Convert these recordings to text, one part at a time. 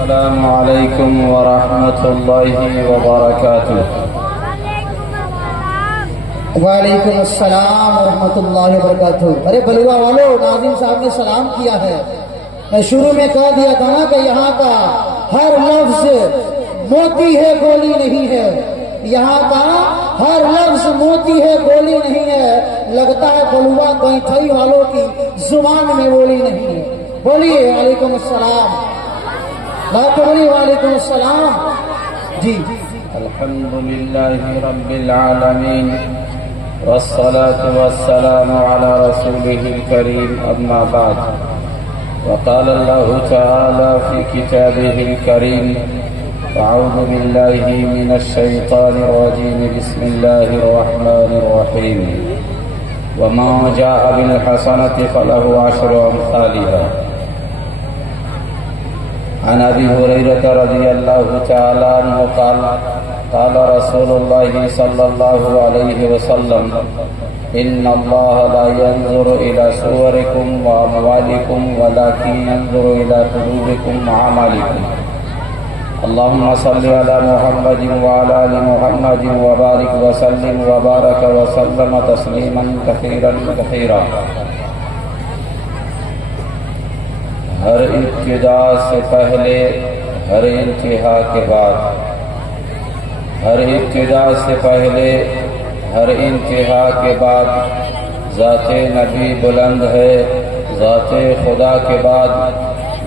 अस्सलामु अलैकुम व रहमतुल्लाहि व बरकातुहू। वालेकुम अस्सलाम व रहमतुल्लाहि व बरकातुहू। अरे बलुआ वालों, नाज़िम साहब ने सलाम किया है। मैं शुरू में कह दिया था ना कि यहाँ का हर लफ्ज मोती है, गोली नहीं है। यहाँ का हर लफ्ज मोती है, गोली नहीं है। लगता है बलुआ गैठई वालों की जुबान में बोली नहीं है। बोलिए वालेकुम अस्सलाम। बात बोलिए वालेकुम अस्सलाम। जी अल्हम्दुलिल्लाहि रब्बिल आलमीन वस्सलातु वस्सलामु अला रसूलिहिल करीम, अम्मा बाद। वक़ाल अल्लाहु तआला फ़ी किताबिहिल करीम, अऊज़ु बिल्लाहि मिनश शैतानिर रजीम, बिस्मिल्लाहिर रहमानिर रहीम। वमा जाअ बिल हसनति फलहु अश्रु अम्सालिहा। अन अबी हुरैरह रज़ियल्लाहु तआला अन्हु क़ाल रसूलुल्लाहि सल्लल्लाहु अलैहि वसल्लम, इन्नल्लाह ला यंज़ुरु इला सुवरिकुम व अमवालिकुम वलाकिन यंज़ुरु इला कुलूबिकुम व अमालिकुम। अल्लाहुम्मा सल्लि अला मुहम्मदिन व अला आलि मुहम्मदिन व बारिक व सल्लिम व बारक व सल्लम तस्लीमन कसीरन कसीरा। हर इब्तिदा से पहले, हर इंतहा के बाद, हर इब्तिदा से पहले, हर इंतहा के बाद ज़ाते नबी बुलंद है। ज़ाते खुदा के बाद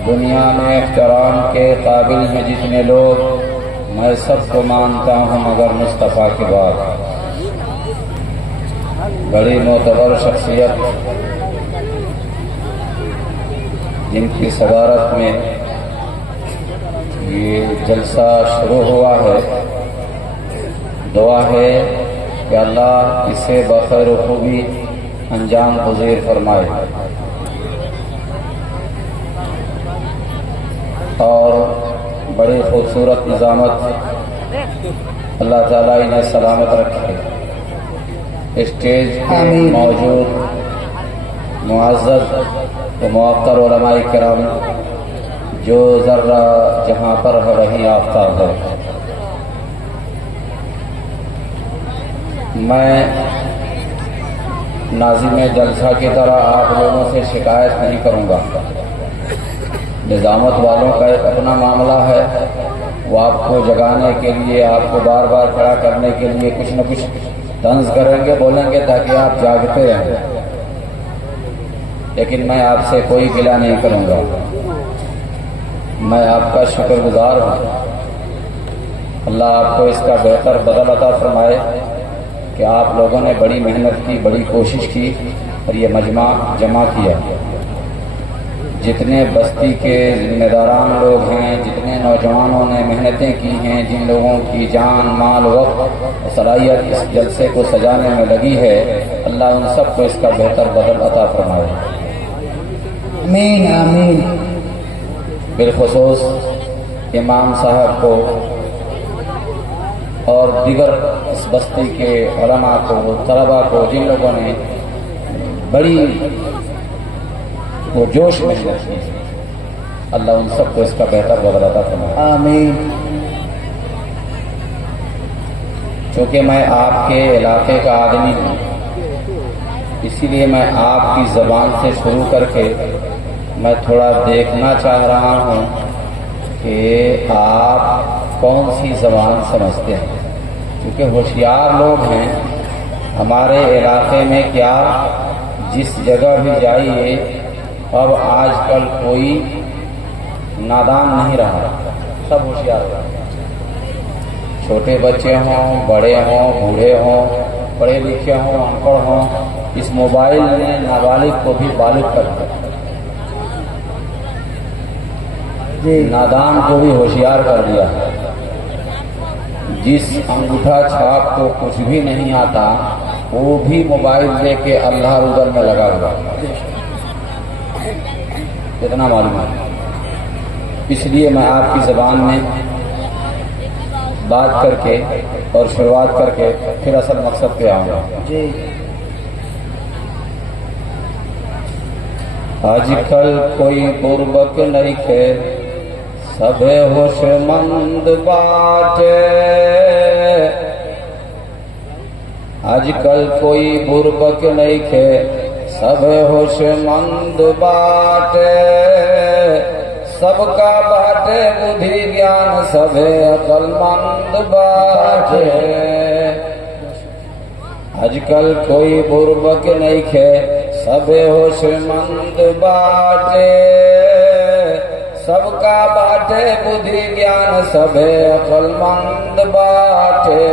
दुनिया में एहतराम के काबिल हैं जितने लोग, मैं सबको मानता हूँ मगर मुस्तफ़ा के बाद। बड़ी मोतबर शख्सियत जिनकी सदारत में ये जलसा शुरू हुआ है, दुआ है कि अल्लाह इसे बखैर खूबी अंजाम गुज़ीर फरमाए और बड़ी खूबसूरत निज़ामत अल्लाह ताला इन्हें सलामत रखे। स्टेज पर मौजूद मुअज़्ज़ज़ व मुअक्कर उलमाए किराम, जो ज़र्रा जहाँ पर है वहीं आफ्ताब है। मैं नाज़िम जलसा की तरह आप लोगों से शिकायत नहीं करूँगा। निज़ामत वालों का एक अपना मामला है, वो आपको जगाने के लिए, आपको बार बार खड़ा करने के लिए कुछ न कुछ तंज करेंगे, बोलेंगे ताकि आप जागते रहें। लेकिन मैं आपसे कोई गिला नहीं करूँगा। मैं आपका शुक्रगुजार हूँ। अल्लाह आपको इसका बेहतर बदल अता फरमाए कि आप लोगों ने बड़ी मेहनत की, बड़ी कोशिश की और ये मजमा जमा किया। जितने बस्ती के जिम्मेदारान लोग हैं, जितने नौजवानों ने मेहनतें की हैं, जिन लोगों की जान, माल, वक्त और सलाहियत इस जलसे को सजाने में लगी है, अल्लाह उन सबको इसका बेहतर बदल अता फरमाए। आमीन आमीन। बिलखुसूस इमाम साहब को और दीगर इस बस्ती के उलमा को, तलबा को, जिन लोगों ने बड़ी वो जोश में की, अल्लाह उन सबको इसका बेहतर बदल अता फरमाए। आमीन। क्योंकि मैं आपके इलाके का आदमी हूँ, इसीलिए मैं आपकी ज़बान से शुरू करके मैं थोड़ा देखना चाह रहा हूँ कि आप कौन सी ज़बान समझते हैं। क्योंकि होशियार लोग हैं हमारे इलाके में, क्या जिस जगह भी जाइए अब आजकल कोई नादान नहीं रहा, सब होशियार हो रहे हैं। छोटे बच्चे हों, बड़े हों, बूढ़े हों, पढ़े लिखे हों, अनपढ़ हों, इस मोबाइल ने नाबालिग को भी बालिग कर दिया, नादान को भी होशियार कर दिया। जिस अंगूठा छाप को कुछ भी नहीं आता, वो भी मोबाइल लेके अल्लाह उधर में लगा हुआ, कितना मालूम है। इसलिए मैं आपकी ज़बान में बात करके और शुरुआत करके फिर असल मकसद पे आऊँगा। आजकल कोई बुर्बक नहीं खे, सभे होशमंद बाटे। आजकल कोई बुर्बक नहीं खे, सभे होशमंद बाटे। सबका बाटे बुद्धि ज्ञान, सभे अकलमंद बाटे। आजकल कोई बुर्बक नहीं खे, सभे होशमंद बाटे। सबका बाटे बुद्धि ज्ञान, सभे अकलमंद बाटे।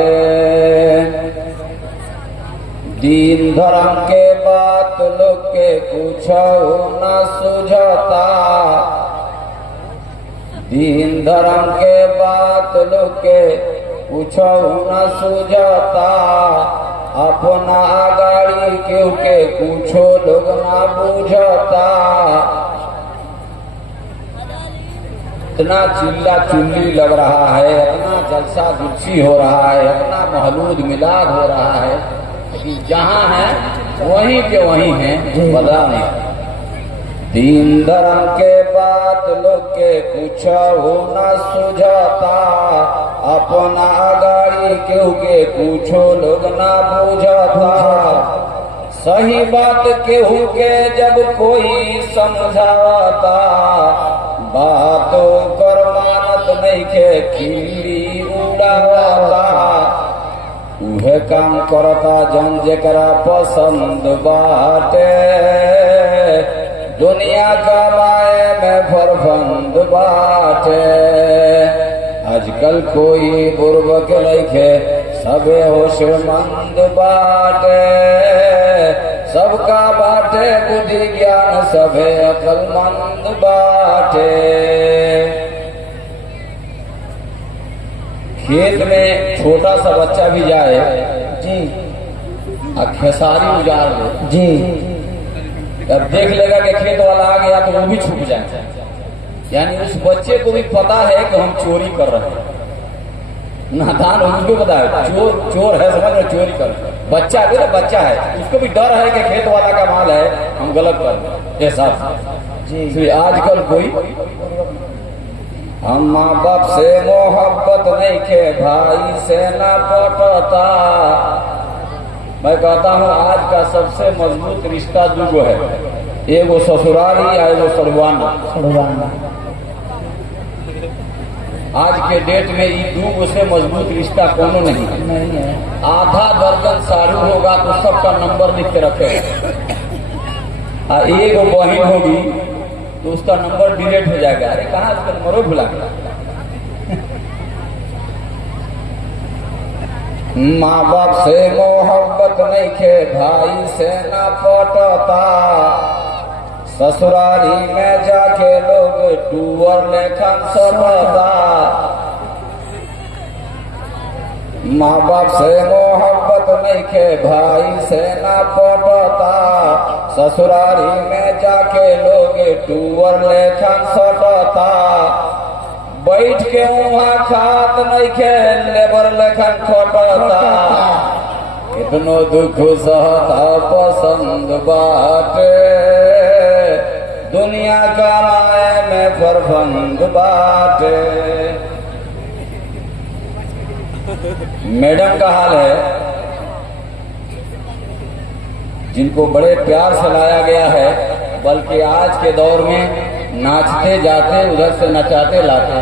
दीन धर्म के बात लोग के पूछो न सुझता। दीन धर्म के बात लोग के पूछो न सुझता। अपना गाड़ी केहू के पूछो लोग ना बुझता। इतना चिल्ला चिल्ली लग रहा है, इतना जलसा जुलसी हो रहा है, इतना महलूद मिलाद हो रहा है कि जहाँ है वहीं के वहीं है, पता नहीं। दीन धर्म के बात लोग के पूछो न सुझता। अपना गाड़ी केहू के पूछो लोग ना बुझता। सही बात केहू के जब कोई समझाता। बातों कर मानत नहीं के खिल्ली उड़ाता। उहे काम करता जन जेकरा पसंद बाटे। दुनिया कमाए में फरफंद बाटे। आजकल कोई बुर्बक नहीं खे, सबे होशमंद बाटे। सबका बाटे बुद्धि ज्ञान, सभे अकलमंद बाटे। खेत में छोटा सा बच्चा भी जाए जी, खेसारी उजाड़ दे जी, तब देख लेगा कि खेत वाला आ गया तो वो भी छुप जाए। यानी उस बच्चे को भी पता है कि हम चोरी कर रहे हैं। नादान उसको पता है चोर है, समझ में चोरी कर। बच्चा भी ना बच्चा है, उसको भी डर है कि खेत वाला का माल है, हम गलत कर ऐसा जी। आजकल कोई हम माँ बाप से मोहब्बत नहीं के, भाई से ना पटता। मैं कहता हूँ आज का सबसे मजबूत रिश्ता दूगो है, एगो ससुराली या एगो सड़ुआना। आज के डेट में ये दूगो से मजबूत रिश्ता कोनो नहीं है। आधा दर्जन साड़ू होगा तो सबका नंबर लिख के रखेगा, और एगो बहन होगी तो उसका नंबर डिलीट हो जाएगा। अरे कहाँ उसका नंबर भुला गया। माँ बाप से मोहब्बत नहीं खे, भाई से ना पटता। ससुराली में जाके लोग टूअर लेखन सटता। माँ बाप से मोहब्बत नहीं खे, भाई से ना पटता। ससुराली में जाके लोग टूअर लेखन सटता। बैठ के वहाँ खात नहीं खे, लेबर लेखन खटता। कितनो दुख सहता पसंद बाटे। दुनिया कमाए में फरफंद बाटे। मैडम का हाल है, जिनको बड़े प्यार से लाया गया है, बल्कि आज के दौर में नाचते जाते उधर से नचाते लाते।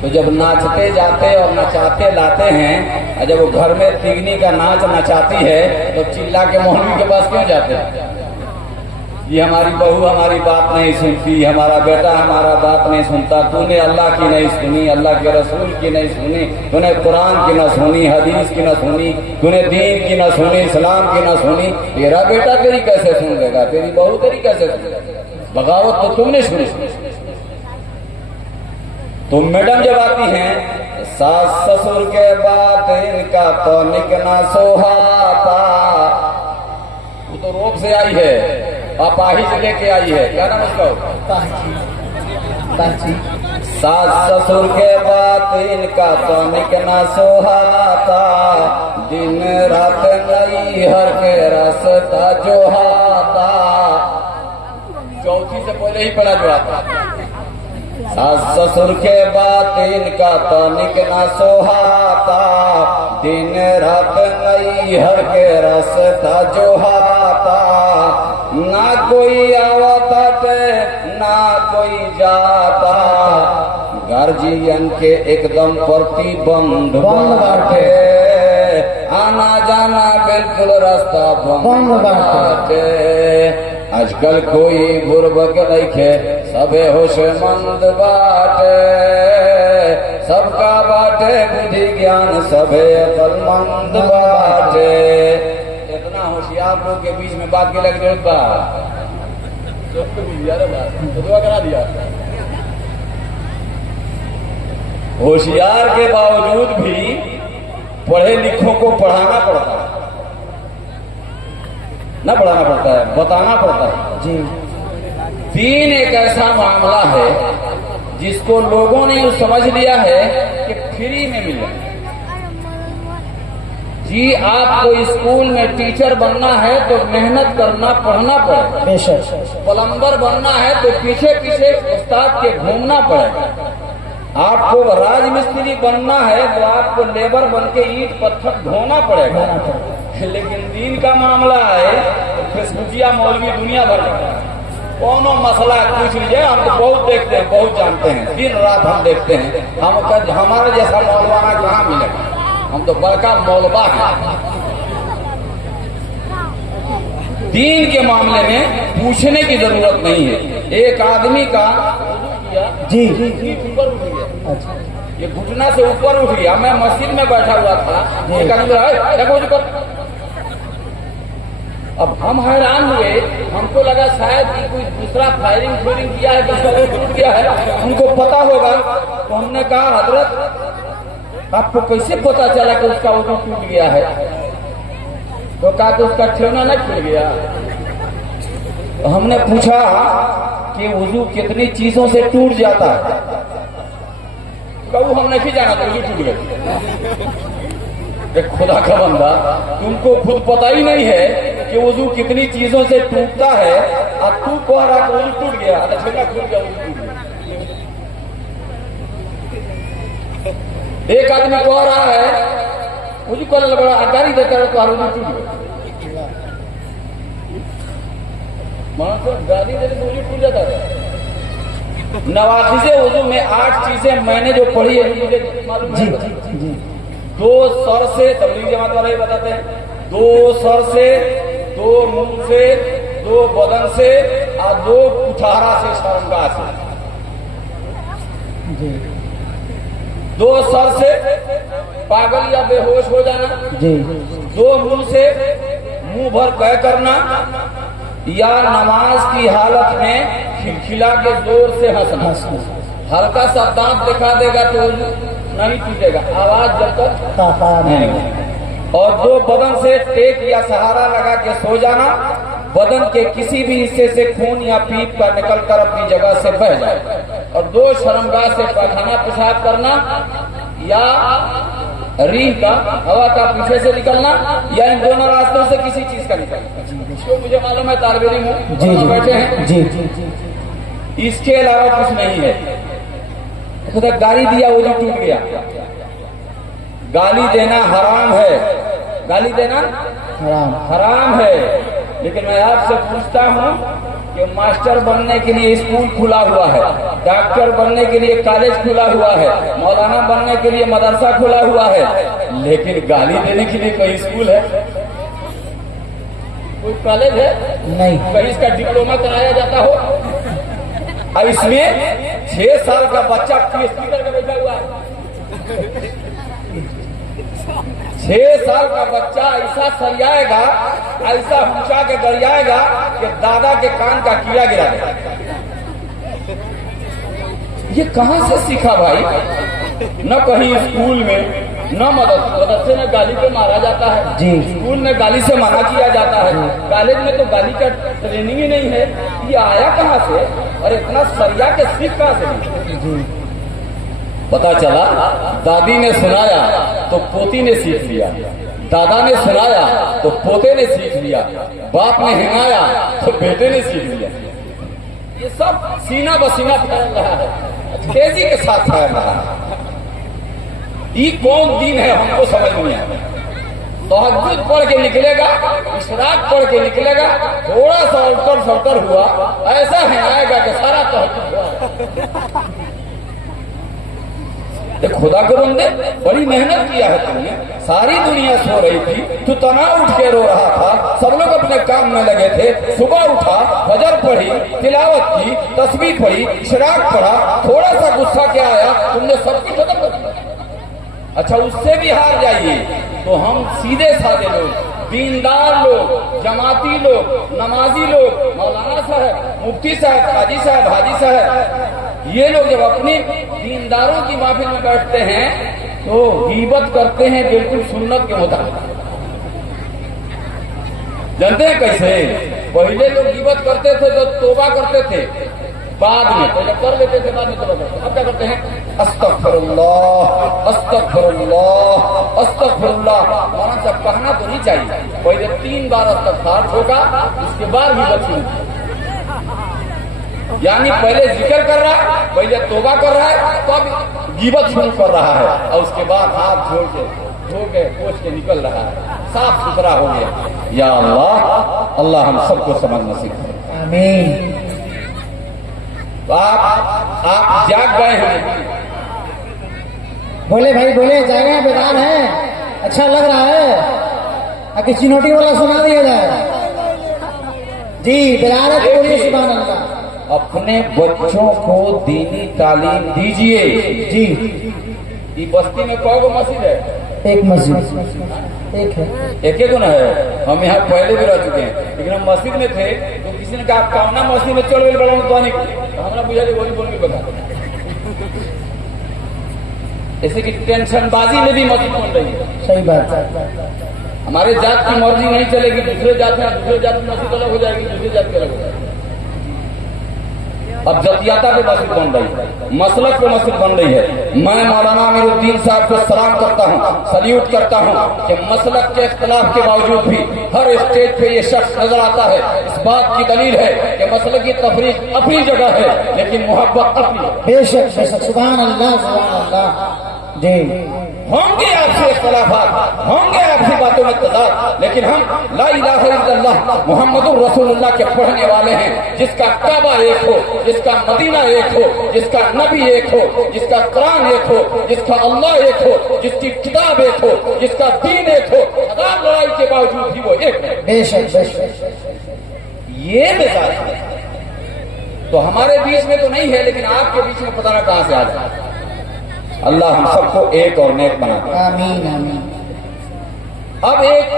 तो जब नाचते जाते और नचाते लाते हैं, और जब वो घर में तिगनी का नाच नचाती है तो चिल्ला के मौलवी के पास क्यों जाते हैं? ये हमारी बहू हमारी बात नहीं सुनती, हमारा बेटा हमारा बात नहीं सुनता। तूने अल्लाह की नहीं सुनी, अल्लाह के रसूल की नहीं सुनी, तूने कुरान की न सुनी, हदीस की न सुनी, तूने दीन की न सुनी, इस्लाम की न सुनी। तेरा बेटा तेरी कैसे सुन लेगा? तेरी बहू तेरी कैसे सुन लेगा? बगावत तो तुमने सुनी। तो मैडम जब आती हैं, सास ससुर के बात इनका तो निकना सोहाता। वो तो रोग से आई है, अपाहिज लेके आई है। क्या नाम उसका? सास ससुर के बात इनका तो निकना सोहाता। दिन रात नई हर के रास्ता जोहाता। चौथी से पहले ही पड़ा जो आता। आज ससुर के बात इनका तनिक न सोहाता, दिन रात नैहर के रास्ता जोहाता, ना कोई आवता ना कोई जाता, गार्जियन के एकदम प्रतिबंध बाटे, आना जाना बिल्कुल रास्ता बंद बाटे। आजकल कोई बुर्बक नइखे, सबे होशमंद बाटे, सबका बाटे बुद्धि ज्ञान, सबे अकलमंद बाटे। इतना होशियार लोग के बीच में बात के लग जरूरत बा, तो दुआ करा दिया। होशियार के बावजूद भी पढ़े लिखों को पढ़ाना पड़ता है, ना पढ़ाना पड़ता है, बताना पड़ता है जी। दीन एक ऐसा मामला है जिसको लोगों ने यूं समझ लिया है कि फ्री में मिले। जी आपको स्कूल में टीचर बनना है तो मेहनत करना पढ़ना पड़ेगा, बेशक। प्लम्बर बनना है तो पीछे पीछे उस्ताद के घूमना पड़ेगा। आपको राजमिस्त्री बनना है तो आपको लेबर बन के ईंट पत्थर ढोना पड़ेगा। लेकिन दीन का मामला है तो फेसबुकिया मौलवी दुनिया भर का कोनो मसला पूछ लीजिए, हम तो बहुत देखते हैं, बहुत जानते हैं, दिन रात हम देखते हैं। हम हमारे जैसा मौलवाना कहाँ मिलेगा, हम तो बड़का मौलवा हैं। दीन के मामले में पूछने की जरूरत नहीं है। एक आदमी का जी ऊपर उठ गया, अच्छा, ये घुटना से ऊपर उठ गया। मैं मस्जिद में बैठा हुआ था, एक आदमी अब हम हैरान हुए, हमको लगा शायद कि कोई दूसरा फायरिंग किया है, वो टूट गया है, हमको पता होगा। तो हमने कहा हजरत आपको कैसे पता चला कि उसका वजू टूट गया है? तो कहा कि उसका ठेवना नहीं टूट गया। तो हमने पूछा कि वजू कितनी चीजों से टूट जाता है? कहू हम नहीं जाना, तो वजू टूट गया। खुदा का बंदा, तुमको खुद पता ही नहीं है कि वजू कितनी चीजों से टूटता है, और तू कह रहा कि वजू टूट गया, ठेवना टूट गया, वजू टूट गया। एक आदमी कह रहा है वजू करने लगा, गाड़ी देता है तो वजू टूट गया। गाड़ी देने से वजू टूट जाता है। नवाखिसे वजू में 8 चीजें मैंने जो पढ़ी है मुझे मालूम है। 2 सर से, तबलीग जमात वाले बताते हैं, 2 सर से, 2 मुंह से, 2 बदन से और 2 कुठारा से, शर्मगाह से। 2 सर से पागल या बेहोश हो जाना, 2 मुंह से मुंह भर कह करना, या नमाज की हालत में खिलखिला के जोर से हंसना। हल्का सा दांत दिखा देगा तो नहीं टूटेगा, आवाज जब तक नहीं। और 2 बदन से टेक या सहारा लगा के सो जाना, बदन के किसी भी हिस्से से खून या पीप का निकलकर अपनी जगह से बह जाए। और 2 शर्मगाह से पैखाना पेशाब करना, या रीह का, हवा का पीछे से निकलना, या इन दोनों रास्तों से किसी चीज का निकलना। तो मुझे मालूम है तालिब इल्म हूँ, बैठे हैं जी, इसके अलावा कुछ नहीं है। खुदा गाली दिया, वजू टूट गया। गाली देना हराम है, गाली देना हराम है। लेकिन मैं आपसे पूछता हूँ कि मास्टर बनने के लिए स्कूल खुला हुआ है, डॉक्टर बनने के लिए कॉलेज खुला हुआ है, मौलाना बनने के लिए मदरसा खुला हुआ है, लेकिन गाली देने के लिए कोई स्कूल है, कोई कॉलेज है? नहीं। कहीं इसका डिप्लोमा कराया जाता हो? अब इसमें 6 साल का बच्चा PhD करके बैठा हुआ है। 6 साल का बच्चा ऐसा सरियाएगा, ऐसा ऊंचा के गरियाएगा कि दादा के कान का कीड़ा गिरा देगा। ये कहां से सीखा भाई? न कहीं स्कूल में, न मदरसे में गाली पे मारा जाता है जी, स्कूल में गाली से मना किया जाता है, कॉलेज में तो गाली का ट्रेनिंग ही नहीं है। ये आया कहाँ से? और इतना सरिया के सीख कहाँ से जी? पता चला दादी ने सुनाया तो पोती ने सीख लिया, दादा ने सुनाया तो पोते ने सीख लिया, बाप ने हिंगाया तो बेटे ने सीख लिया। ये सब सीना बसीना फैल रहा है, तेजी के साथ फैल रहा है। ये कौन दिन है हमको समझ नहीं आता। तहज्जुद पढ़ के निकलेगा, इशराक पढ़ के निकलेगा, थोड़ा सा अल्टर सल्टर हुआ, ऐसा है आएगा कि सारा तहज्जुद हुआ। खुदा के बंदे, बड़ी मेहनत किया है तुमने, सारी दुनिया सो रही थी, तू तनाव उठ के रो रहा था, सब लोग अपने काम में लगे थे, सुबह उठा, फजर पढ़ी, तिलावत की, तस्बीह पढ़ी, इशराक पढ़ा, थोड़ा सा गुस्सा क्या आया, तुमने सब कुछ खत्म कर दिया। अच्छा, उससे भी हार जाइए तो हम सीधे साधे लोग, दीनदार लोग, जमाती लोग, नमाजी लोग, मौलाना साहब, मुफ्ती साहब, हाजी साहब, हाजी साहब, ये लोग जब अपने दीनदारों की महफिल में बैठते हैं तो गीबत करते हैं बिल्कुल सुन्नत के मुताबिक। जानते हैं कैसे? पहले लोग गीबत करते थे तो तौबा करते थे, बाद में पहले कर लेते थे, बाद में तौबा करते थे। अब क्या करते हैं? अस्तगफिरुल्लाह, अस्तगफिरुल्लाह, अस्तगफिरुल्लाह। मौलाना साहब कहना तो नहीं चाहिए, पहले 3 बार इस्तगफार होगा, उसके बाद गीबत शुरू। यानी पहले जिक्र कर रहा है, पहले तौबा कर रहा है, तो अब गीबत शुरू कर रहा है, और उसके बाद हाथ धो के पोंछ के निकल रहा है, साफ सुथरा हो गया। या अल्लाह, अल्लाह हम सबको समझ नसीब करे, आमीन। तो आप जाग गए हैं। बोले भाई बोले, जागे बेदान है, अच्छा लग रहा है, आके चिनोटी वाला सुना दिया जाए जी। बेदान है तो बोलिए सुभान अल्लाह। अपने बच्चों को दीनी तालीम दीजिए जी। ये बस्ती में कौन मस्जिद है? एक मस्जिद, एक है, एक ही तो ना है। हम यहाँ पहले भी रह चुके हैं, लेकिन हम मस्जिद में थे तो किसी ने कहा कामना मस्जिद में चल बड़ा तो हमारा बुझा बोली बोल के बता। जैसे कि टेंशनबाजी में भी मस्जिद बन रही है। सही बात है। हमारे जात की मर्जी नहीं चलेगी, दूसरे जात में दूसरे जात में मस्जिद अलग हो जाएगी, दूसरे जात की अलग हो जाएगी। अब जतियाता पे मस्जिद बन रही है, मसलक पे मस्जिद बन रही है। मैं मौलाना अमीरुद्दीन साहब को सलाम करता हूँ, सल्यूट करता हूँ कि मसलक के इख्तिलाफ के बावजूद भी हर स्टेज पे ये शख्स नजर आता है। इस बात की दलील है कि मसलक की तफरीक अपनी जगह है, लेकिन मोहब्बत अपनी। बेशक बेशक, सुभान अल्लाह, सुभान अल्लाह जी। होंगे आपसे इख्तिलाफात, होंगे आपसी बातों में तजाद, लेकिन हम ला इलाहा इल्लल्लाह मुहम्मदुर रसूलुल्लाह के पढ़ने वाले हैं। जिसका काबा एक हो, जिसका मदीना एक हो, जिसका नबी एक हो, जिसका कुरान एक हो, जिसका अल्लाह एक हो, जिसकी किताब एक हो, जिसका दीन एक हो, हजार लड़ाई के बावजूद भी वो एक है। बेशक बेशक, ये मिजाज है तो हमारे बीच में तो नहीं है, लेकिन आपके बीच में पता ना कहां से आ जाए। अल्लाह हम सबको एक और नेक बना दे, आमीन आमीन। अब एक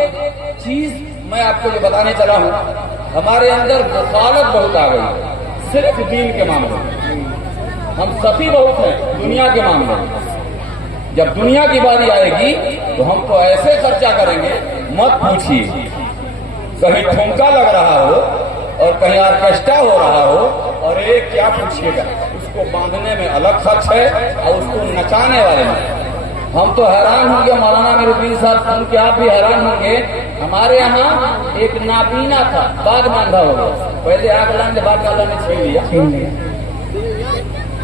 चीज मैं आपको जो बताने चला हूं, हमारे अंदर मुखालत बहुत आ गई है, सिर्फ दीन के मामले में। हम सफी बहुत हैं दुनिया के मामले में। जब दुनिया की बारी आएगी तो हम तो ऐसे खर्चा करेंगे मत पूछिए। कहीं ठुमका लग रहा हो और कहीं ऑर्केस्ट्रा हो रहा हो, और एक क्या पूछिएगा, उसको बांधने में अलग खर्च है और उसको नचाने वाले में। हम तो हैरान होंगे, मौलाना अमीरुद्दीन साहब सुन के आप भी हैरान होंगे। हमारे यहाँ एक नाबीना था, बाद में अंधा हो गया, पहले आग लाने बाद वाला ने छीन लिया,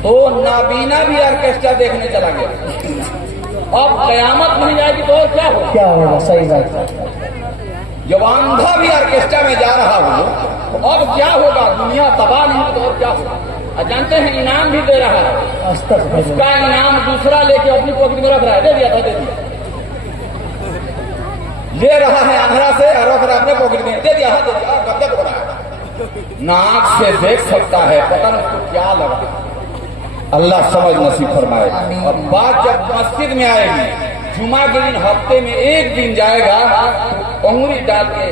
तो नाबीना भी ऑर्केस्ट्रा देखने चला गया। अब कयामत नहीं जाएगी तो और क्या होगा? सही बात है। जब अंधा भी ऑर्केस्ट्रा में जा रहा हो तो अब क्या होगा? दुनिया तबाह नहीं हो तो और क्या होगा? और जानते हैं इनाम भी दे रहा है, उसका इनाम दूसरा लेके अपनी पॉकेट में रख रहा है, दे दिया था, दे दिया, ले रहा है अंधरा से और रख रहा है अपने पॉकेट में, दे दिया, दे दिया, गद्दत हो रहा है। नाक से देख सकता है, पता नहीं उसको क्या लगा। अल्लाह समझ नसीब फरमाए। और बात जब मस्जिद में आएगी, जुमा के दिन हफ्ते में एक दिन जाएगा, अंगुली डाल के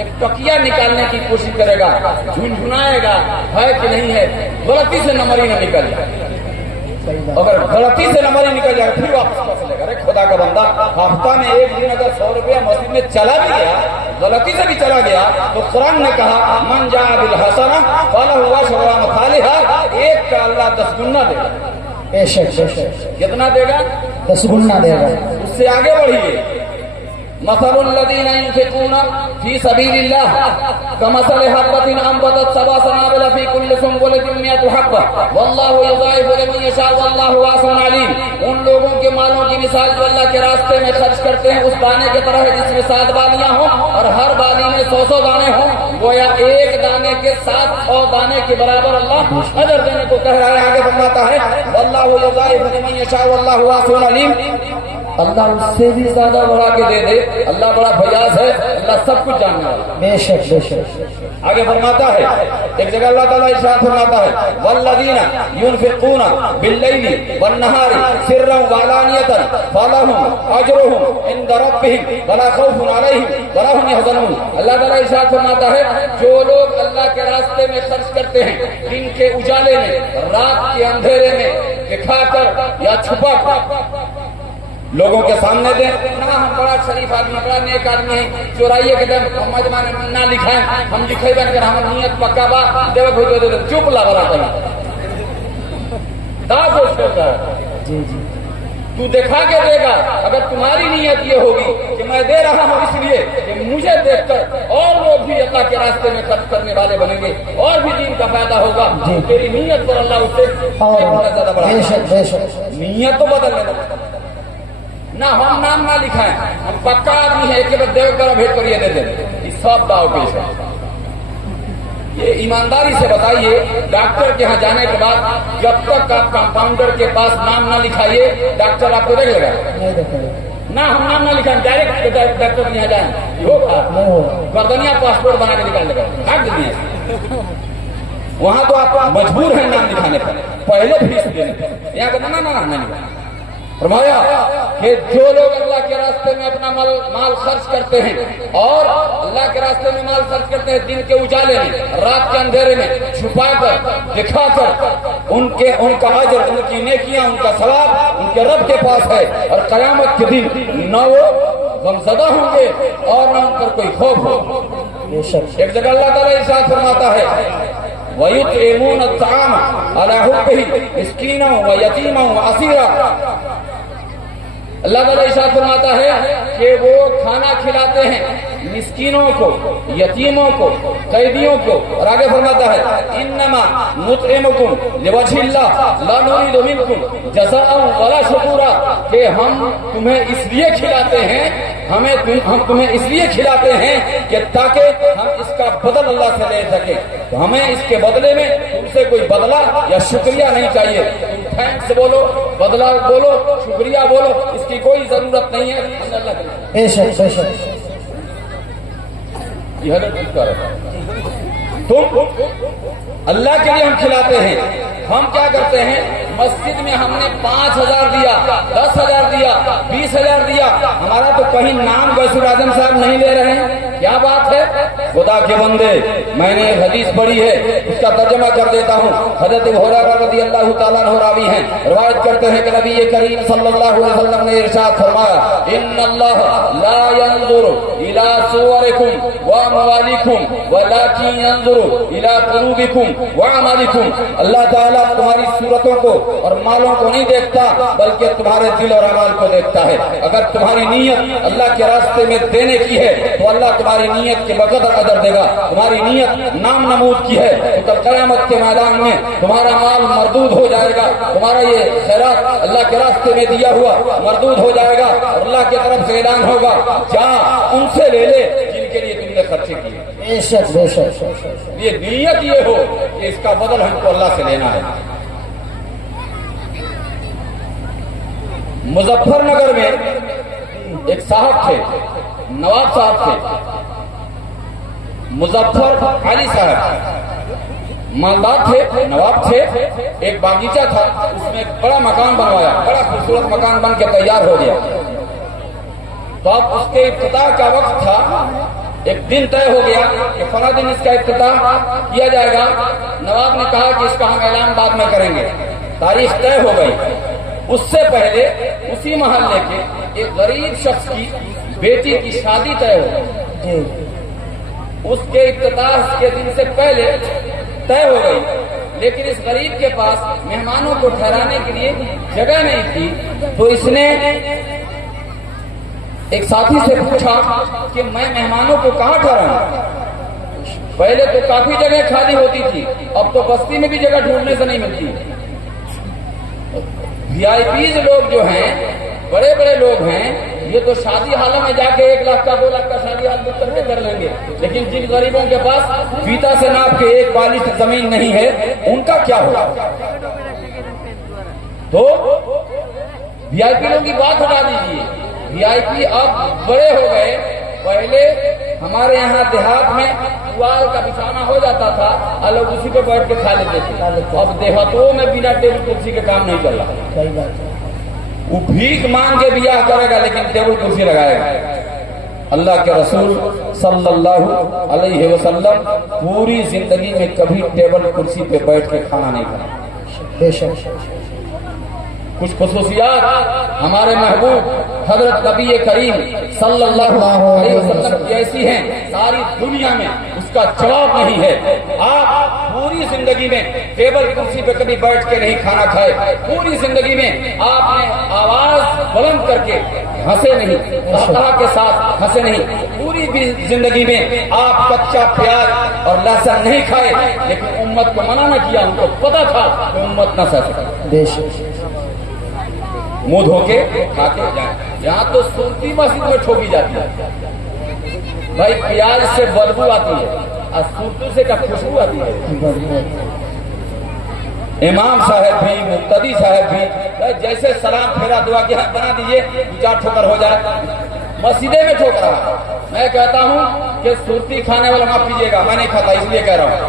एक तकिया निकालने की कोशिश करेगा, झुनझुनाएगा है कि नहीं है, गलती से नंबर ही न निकल जाए। अगर गलती से नंबर ही निकल जाएगा फिर वापस कर लेगा। अरे खुदा का बंदा, हफ्ता में एक दिन अगर 100 रुपया मस्जिद में चला भी गया, गलती से भी चला गया, तो कुरान ने कहा मन जा बिल हसना फलहु अशरु अमसालिहा, एक का अल्लाह 10 गुना देगा। बेशक बेशक, कितना देगा? 10 गुना देगा। उससे आगे बढ़िए, मसलुल्लज़ीना युनफ़िक़ूना फ़ी सबीलिल्लाह कमसलि हब्बतिन अंबतत सबअ सनाबिला फ़ी कुल्लि सुंबुलतिन मिअतु हब्बा वल्लाहु युज़ाइफ़ु लिमन यशाअ वल्लाहु वासिउन अलीम। उन लोगों के मालों की मिसाल जो अल्लाह के रास्ते में खर्च करते हैं उस दाने की तरह है जिसमें 7 बालियां हों और हर बाली में 100 दाने हों, गोया एक दाने के 700 दाने के बराबर अल्लाह अजर देने को कह रहा है। आगे फरमाता है वल्लाहु युज़ाइफ़ु लिमन यशाअ वल्लाहु वासिउन अलीम। अल्लाह उससे भी ज्यादा बढ़ा के दे दे, अल्लाह बड़ा फयाज है, अल्लाह सब कुछ जानने वाला। बेशक बेशक। आगे फरमाता है एक जगह अल्लाह ताला इरशाद फरमाता है वल्लज़ीना युनफ़िक़ूना बिल्लैलि वन्नहारि सिर्रन व अलानियतन फलहुम अजरुहुम इंद रब्बिहिम वला खौफुन अलैहिम वला हुम यहज़नून। अल्लाह ताला इरशाद फरमाता है जो लोग अल्लाह के रास्ते में खर्च करते हैं दिन के उजाले में, रात के अंधेरे में, दिखाकर या छुपा लोगों के सामने दें ना, हम बड़ा शरीफ आदमी, बड़ा नेक आदमी है, चोराइए के दम मोहम्मद ना लिखाएं, हम लिखे बनकर हम नियत पक्का बा देव चुप ला बड़ा कहीं जी जी। तू दिखा के देगा। अगर तुम्हारी नियत ये होगी कि मैं दे रहा हूँ इसलिए कि मुझे देखकर और लोग भी अल्लाह के रास्ते में खर्च करने वाले बनेंगे और भी दीन का फायदा होगा, तेरी नियत पर अल्लाह उससे ज्यादा बढ़ा। नियत तो बदल लेना ना, हम नाम ना लिखाएं, हम पक्का आदमी है, एक बार देव करा भेंट करिए दे दे, सब दाव पेश है। ये ईमानदारी से बताइए, डॉक्टर के यहाँ जाने के बाद जब तक आप कंपाउंडर के पास नाम ना लिखाइए डॉक्टर आपको देख लेगा ना। हम नाम ना लिखाएं, डायरेक्ट डॉक्टर के यहाँ जाए होगा गर्दनिया पासपोर्ट बना के निकाल लेगा, काट दुनिया। वहां तो आप मजबूर हैं नाम लिखाने पर, पहले फीस देने पर। यहाँ कहते ना ना नहीं फरमाया कि जो लोग अल्लाह के रास्ते में अपना माल खर्च करते हैं और अल्लाह के रास्ते में माल खर्च करते हैं दिन के उजाले में, रात के अंधेरे में, छुपाकर दिखाकर, उनका अजर, उनकी नेकियां, उनका सवाब उनके रब के पास है और कयामत के दिन न वो गमज़दा होंगे और न उन पर कोई खौफ हो। एक जगह अल्लाह ताला इरशाद फरमाता है वयुतइमून अत्ताम अला हुब्बिही मिस्कीनन व यतीमन व असीरा। अल्लाह ताला इरशाद फरमाता है कि वो खाना खिलाते हैं मिस्कीनों को, यतीमों को, कैदियों को। और आगे फरमाता है इन्नमा नुतइमुकुम लिवजहिल्लाह ला नुरीदु मिनकुम जज़ाअन वला शुकुरा, कि हम तुम्हें इसलिए खिलाते हैं, हम तुम्हें इसलिए खिलाते हैं कि ताकि हम इसका बदल अल्लाह से ले सके। तो हमें इसके बदले में तुमसे कोई बदला या शुक्रिया नहीं चाहिए। तुम थैंक्स बोलो, बदला बोलो, शुक्रिया बोलो, इसकी कोई जरूरत नहीं है। तुम अल्लाह के लिए हम खिलाते हैं। हम क्या करते हैं, मस्जिद में हमने 5,000 दिया, 10,000 दिया, 20,000 दिया, हमारा तो कहीं नाम गौसुल आजम साहब नहीं ले रहे हैं। क्या बात है खुदा के बंदे, मैंने एक हदीस पढ़ी है, उसका तर्जुमा कर देता हूँ। हज़रत अबू हुरैरा रज़ियल्लाहु ताला अन्हु रावी हैं, रिवायत करते हैं कि नबी करीम सल्लल्लाहु अलैहि वसल्लम ने इरशाद फरमाया इन्नल्लाह ला यंजुरु इला सुवरिकुम व अमवालिकुम वलाकिन यंजुरु इला कुलूबिकुम व अमालिकुम। अल्लाह ताला तुम्हारी सूरतों को और मालों को नहीं देखता, बल्कि तुम्हारे दिल और अमाल को देखता है। अगर तुम्हारी नीयत अल्लाह के रास्ते में देने की है तो अल्लाह तुम्हारी नीयत के बकदर अदर देगा। तुम्हारी नीयत नाम नमूद की है तो कल क़यामत के मैदान में तुम्हारा माल मरदूद हो जाएगा, तुम्हारा ये खैरात अल्लाह के रास्ते में दिया हुआ मरदूद हो जाएगा और अल्लाह की तरफ से ऐलान होगा जा उनसे ले ले जिनके लिए तुमने खर्चे किए। ये नीयत ये हो कि इसका बदल हमको अल्लाह से लेना है। मुजफ्फरनगर में एक साहब थे, नवाब साहब थे, मुजफ्फर अली साहब, मालदार थे, नवाब थे। एक बागीचा था, उसमें एक बड़ा मकान बनवाया, बड़ा खूबसूरत मकान बन के तैयार हो गया। तो अब उसके इफ्तिताह का वक्त था, एक दिन तय हो गया कि फला दिन इसका इफ्तिताह किया जाएगा। नवाब ने कहा कि इसका हम ऐलान बाद में करेंगे। तारीख तय हो गई। उससे पहले उसी मोहल्ले के एक गरीब शख्स की बेटी की शादी तय हो गई, उसके इफ्तिताह के दिन से पहले तय हो गई। लेकिन इस गरीब के पास मेहमानों को ठहराने के लिए जगह नहीं थी, तो इसने एक साथी से पूछा कि मैं मेहमानों को कहाँ ठहराऊं? पहले तो काफी जगह खाली होती थी, अब तो बस्ती में भी जगह ढूंढने से नहीं मिलती। वीआईपीज लोग जो हैं, बड़े बड़े लोग हैं, ये तो शादी हाल में जाके 1 लाख का 2 लाख का शादी हाल बुक करके कर लेंगे, लेकिन जिन गरीबों के पास फीता से नाप के 1 बालिश जमीन नहीं है, उनका क्या होगा? तो वीआईपी लोगों की बात हटा दीजिए, वीआईपी अब बड़े हो गए। पहले हमारे यहाँ देहात में पुआल का बिछाना हो जाता था और लोग उसी पे बैठ के खा लेते थे। अब देहातों में बिना टेबल कुर्सी के काम नहीं चल रहा। सही बात है। वो भीख मांग के ब्याह करेगा लेकिन टेबल कुर्सी लगाएगा। अल्लाह के रसूल सल्लल्लाहु अलैहि वसल्लम पूरी जिंदगी में कभी टेबल कुर्सी पे बैठ के खाना नहीं खाया। बेशक कुछ खुसूसियात हमारे महबूब हजरत नबी करीम सल्लल्लाहु अलैहि वसल्लम की ऐसी हैं, सारी दुनिया में उसका जवाब नहीं है। आप पूरी जिंदगी में टेबल कुर्सी पे कभी बैठ के नहीं खाना खाए, पूरी जिंदगी में आपने आवाज बुलंद करके हंसे नहीं, कहकहा के साथ हंसे नहीं, पूरी भी जिंदगी में आप कच्चा प्याज और लहसुन नहीं खाए, लेकिन उम्मत को मना न किया। उनको पता था कि उम्मत न सह सके, मुंह धो के खा के जाए। यहाँ तो सुरती मस्जिद में ठोकी जाती है भाई, प्याज से बदबू आती है और सुरती से का खुशबू आती है। इमाम साहब भी, मुक्तदी साहब भी जैसे सलाम फेरा दुआ के हाथ बना दीजिए, 2-4 ठोकर हो जाए, मस्जिदे में ठोक रहा। मैं कहता हूँ कि सुरती खाने वाला, माफ कीजिएगा मैं नहीं खाता इसलिए कह रहा हूँ,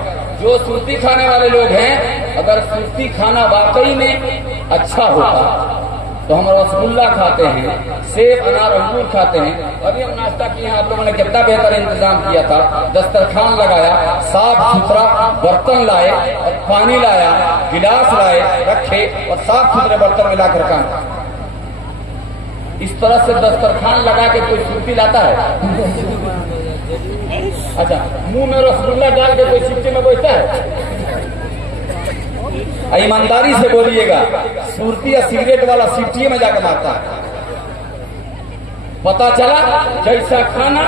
जो सुरती खाने वाले लोग हैं, अगर सुरती खाना वाकई में अच्छा होता तो हम रसगुल्ला खाते हैं, सेब अनार अंगूर खाते हैं। अभी हम नाश्ता किए हैं, आप लोगों ने कितना बेहतर इंतजाम किया था, दस्तरखान लगाया, साफ सुथरा बर्तन लाए और पानी लाया, गिलास लाए रखे और साफ सुथरे बर्तन में लाकर काम। इस तरह से दस्तरखान लगा के कोई सुर्ती लाता है? अच्छा, मुंह में रसगुल्ला डाल के कोई सिक्के में बैठता है? ईमानदारी से बोलिएगा, सुरती या सिगरेट वाला सिटी में जाकर मारता है। पता चला जैसा खाना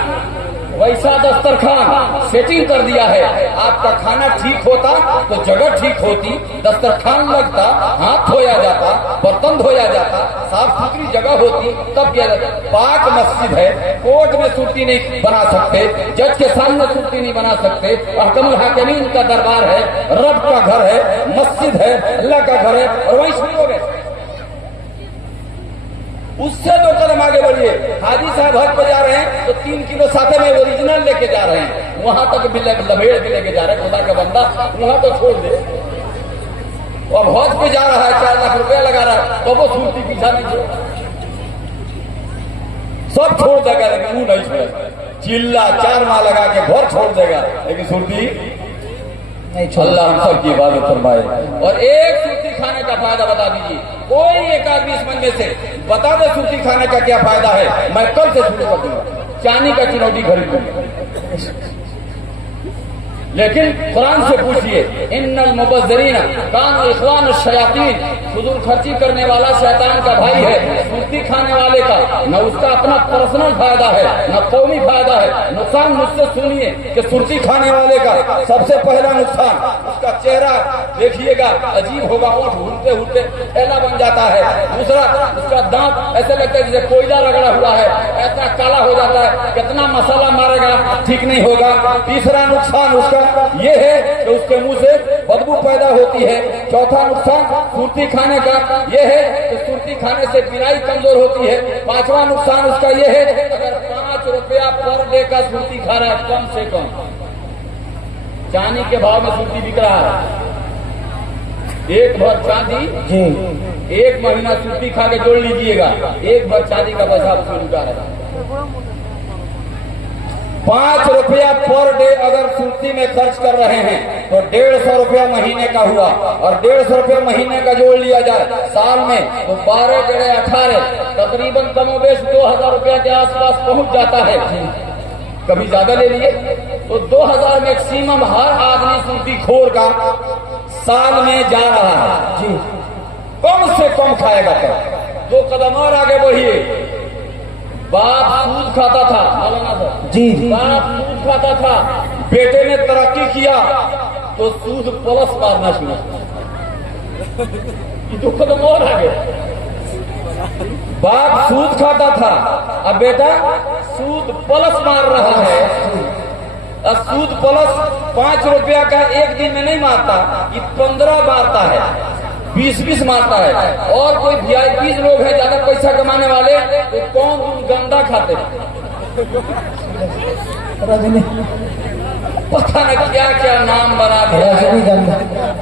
वैसा दस्तरखान, सेटिंग कर दिया है। आपका खाना ठीक होता तो जगह ठीक होती, दस्तरखान लगता, हाथ धोया जाता, बर्तन धोया जाता, साफ सुथरी जगह होती, तब किया जाता। पाक मस्जिद है, कोर्ट में सुर्ती नहीं बना सकते, जज के सामने सुर्ती नहीं बना सकते, अहकमुल हाकिमीन का दरबार है, रब का घर है, मस्जिद है, अल्लाह का घर है, और वहीं शुरू हो गए। उससे 2 कदम आगे बढ़िए, हाजी साहब हज पे जा रहे हैं तो 3 किलो साथे में ओरिजिनल लेके जा रहे हैं, वहां तक लभेड़ के लेके जा रहे हैं। खुदा का बंदा वहां तो छोड़ दे, अब हज पे जा रहा है, 4 लाख रुपया लगा रहा है, तो वो सूरती पीछा नहीं छोड़, सब छोड़ देगा लेकिन मुंह नहीं छोड़ेगा। चिल्ला 4 माह लगा के घर छोड़ देगा, लेकिन सूरती नहीं छोड़। अल्लाह हम सब की इबादत फरमाए। और एक सूरती खाने का फायदा बता दीजिए, कोई एक आदमी इस मंदिर से बता दे सूरती खाने का क्या फायदा है, मैं कल से शुरू कर दूंगा, चांदी का चिनौटी खरीद लूंगा। लेकिन कुरान से पूछिए, इन्नल मुबज़्ज़रीन कानू इख़वान शयातीन, फुजूल खर्ची करने वाला शैतान का भाई है। सुर्ती खाने वाले का न उसका अपना पर्सनल फायदा है न कौमी फायदा है। नुकसान मुझसे सुनिए कि सुर्ती खाने वाले का सबसे पहला नुकसान, उसका चेहरा देखिएगा अजीब होगा, ओठ हुलते हुलते थैला बन जाता है। दूसरा, उसका दांत ऐसे लगता है जैसे कोयला रगड़ा हुआ है, ऐसा काला हो जाता है, कितना मसाला मारेगा ठीक नहीं होगा। तीसरा नुकसान उसका ये है कि उसके मुंह से बदबू पैदा होती है। चौथा नुकसान सुर्ती खाने का ये है कि सुर्ती खाने से बिनाई कमजोर होती है। 5वां नुकसान उसका ये है, अगर 5 रुपया पर डे का सुर्ती खा रहा है, कम से कम चांदी के भाव में सुर्ती बिक रहा है, एक भर चांदी जी 1 महीना सुर्ती खा के जोड़ लीजिएगा, 1 भर चांदी का पैसा उसमें है। 5 रुपया पर डे अगर सुर्ती में खर्च कर रहे हैं तो 150 रुपया महीने का हुआ, और 150 रुपया महीने का जोड़ लिया जाए साल में तो 12 × 18 तकरीबन कमोबेश 2000 रुपया के आसपास पहुंच जाता है। कभी ज्यादा ले लिए तो 2000 मैक्सिमम हर आदमी सुर्ती खोर का साल में जा रहा है जी। कम से कम खाएगा तो 2 कदम और आगे बढ़िए, बाप सूद खाता था, मौलाना साहब, जी जी बाप सूद खाता था, बेटे ने तरक्की किया तो सूद प्लस मारना शुरू किया। ये तो खत्म और आ गया। बाप सूद खाता था, अब बेटा सूद प्लस मार रहा है। अब सूद प्लस 5 रुपया का एक दिन में नहीं मारता, ये 15 मारता है, 20-20 मारता है। और कोई VIP लोग हैं ज्यादा पैसा कमाने वाले, तो कौन गंदा खाते हैं, रजनी पता न क्या क्या नाम बना दिया है। रजनीगंधा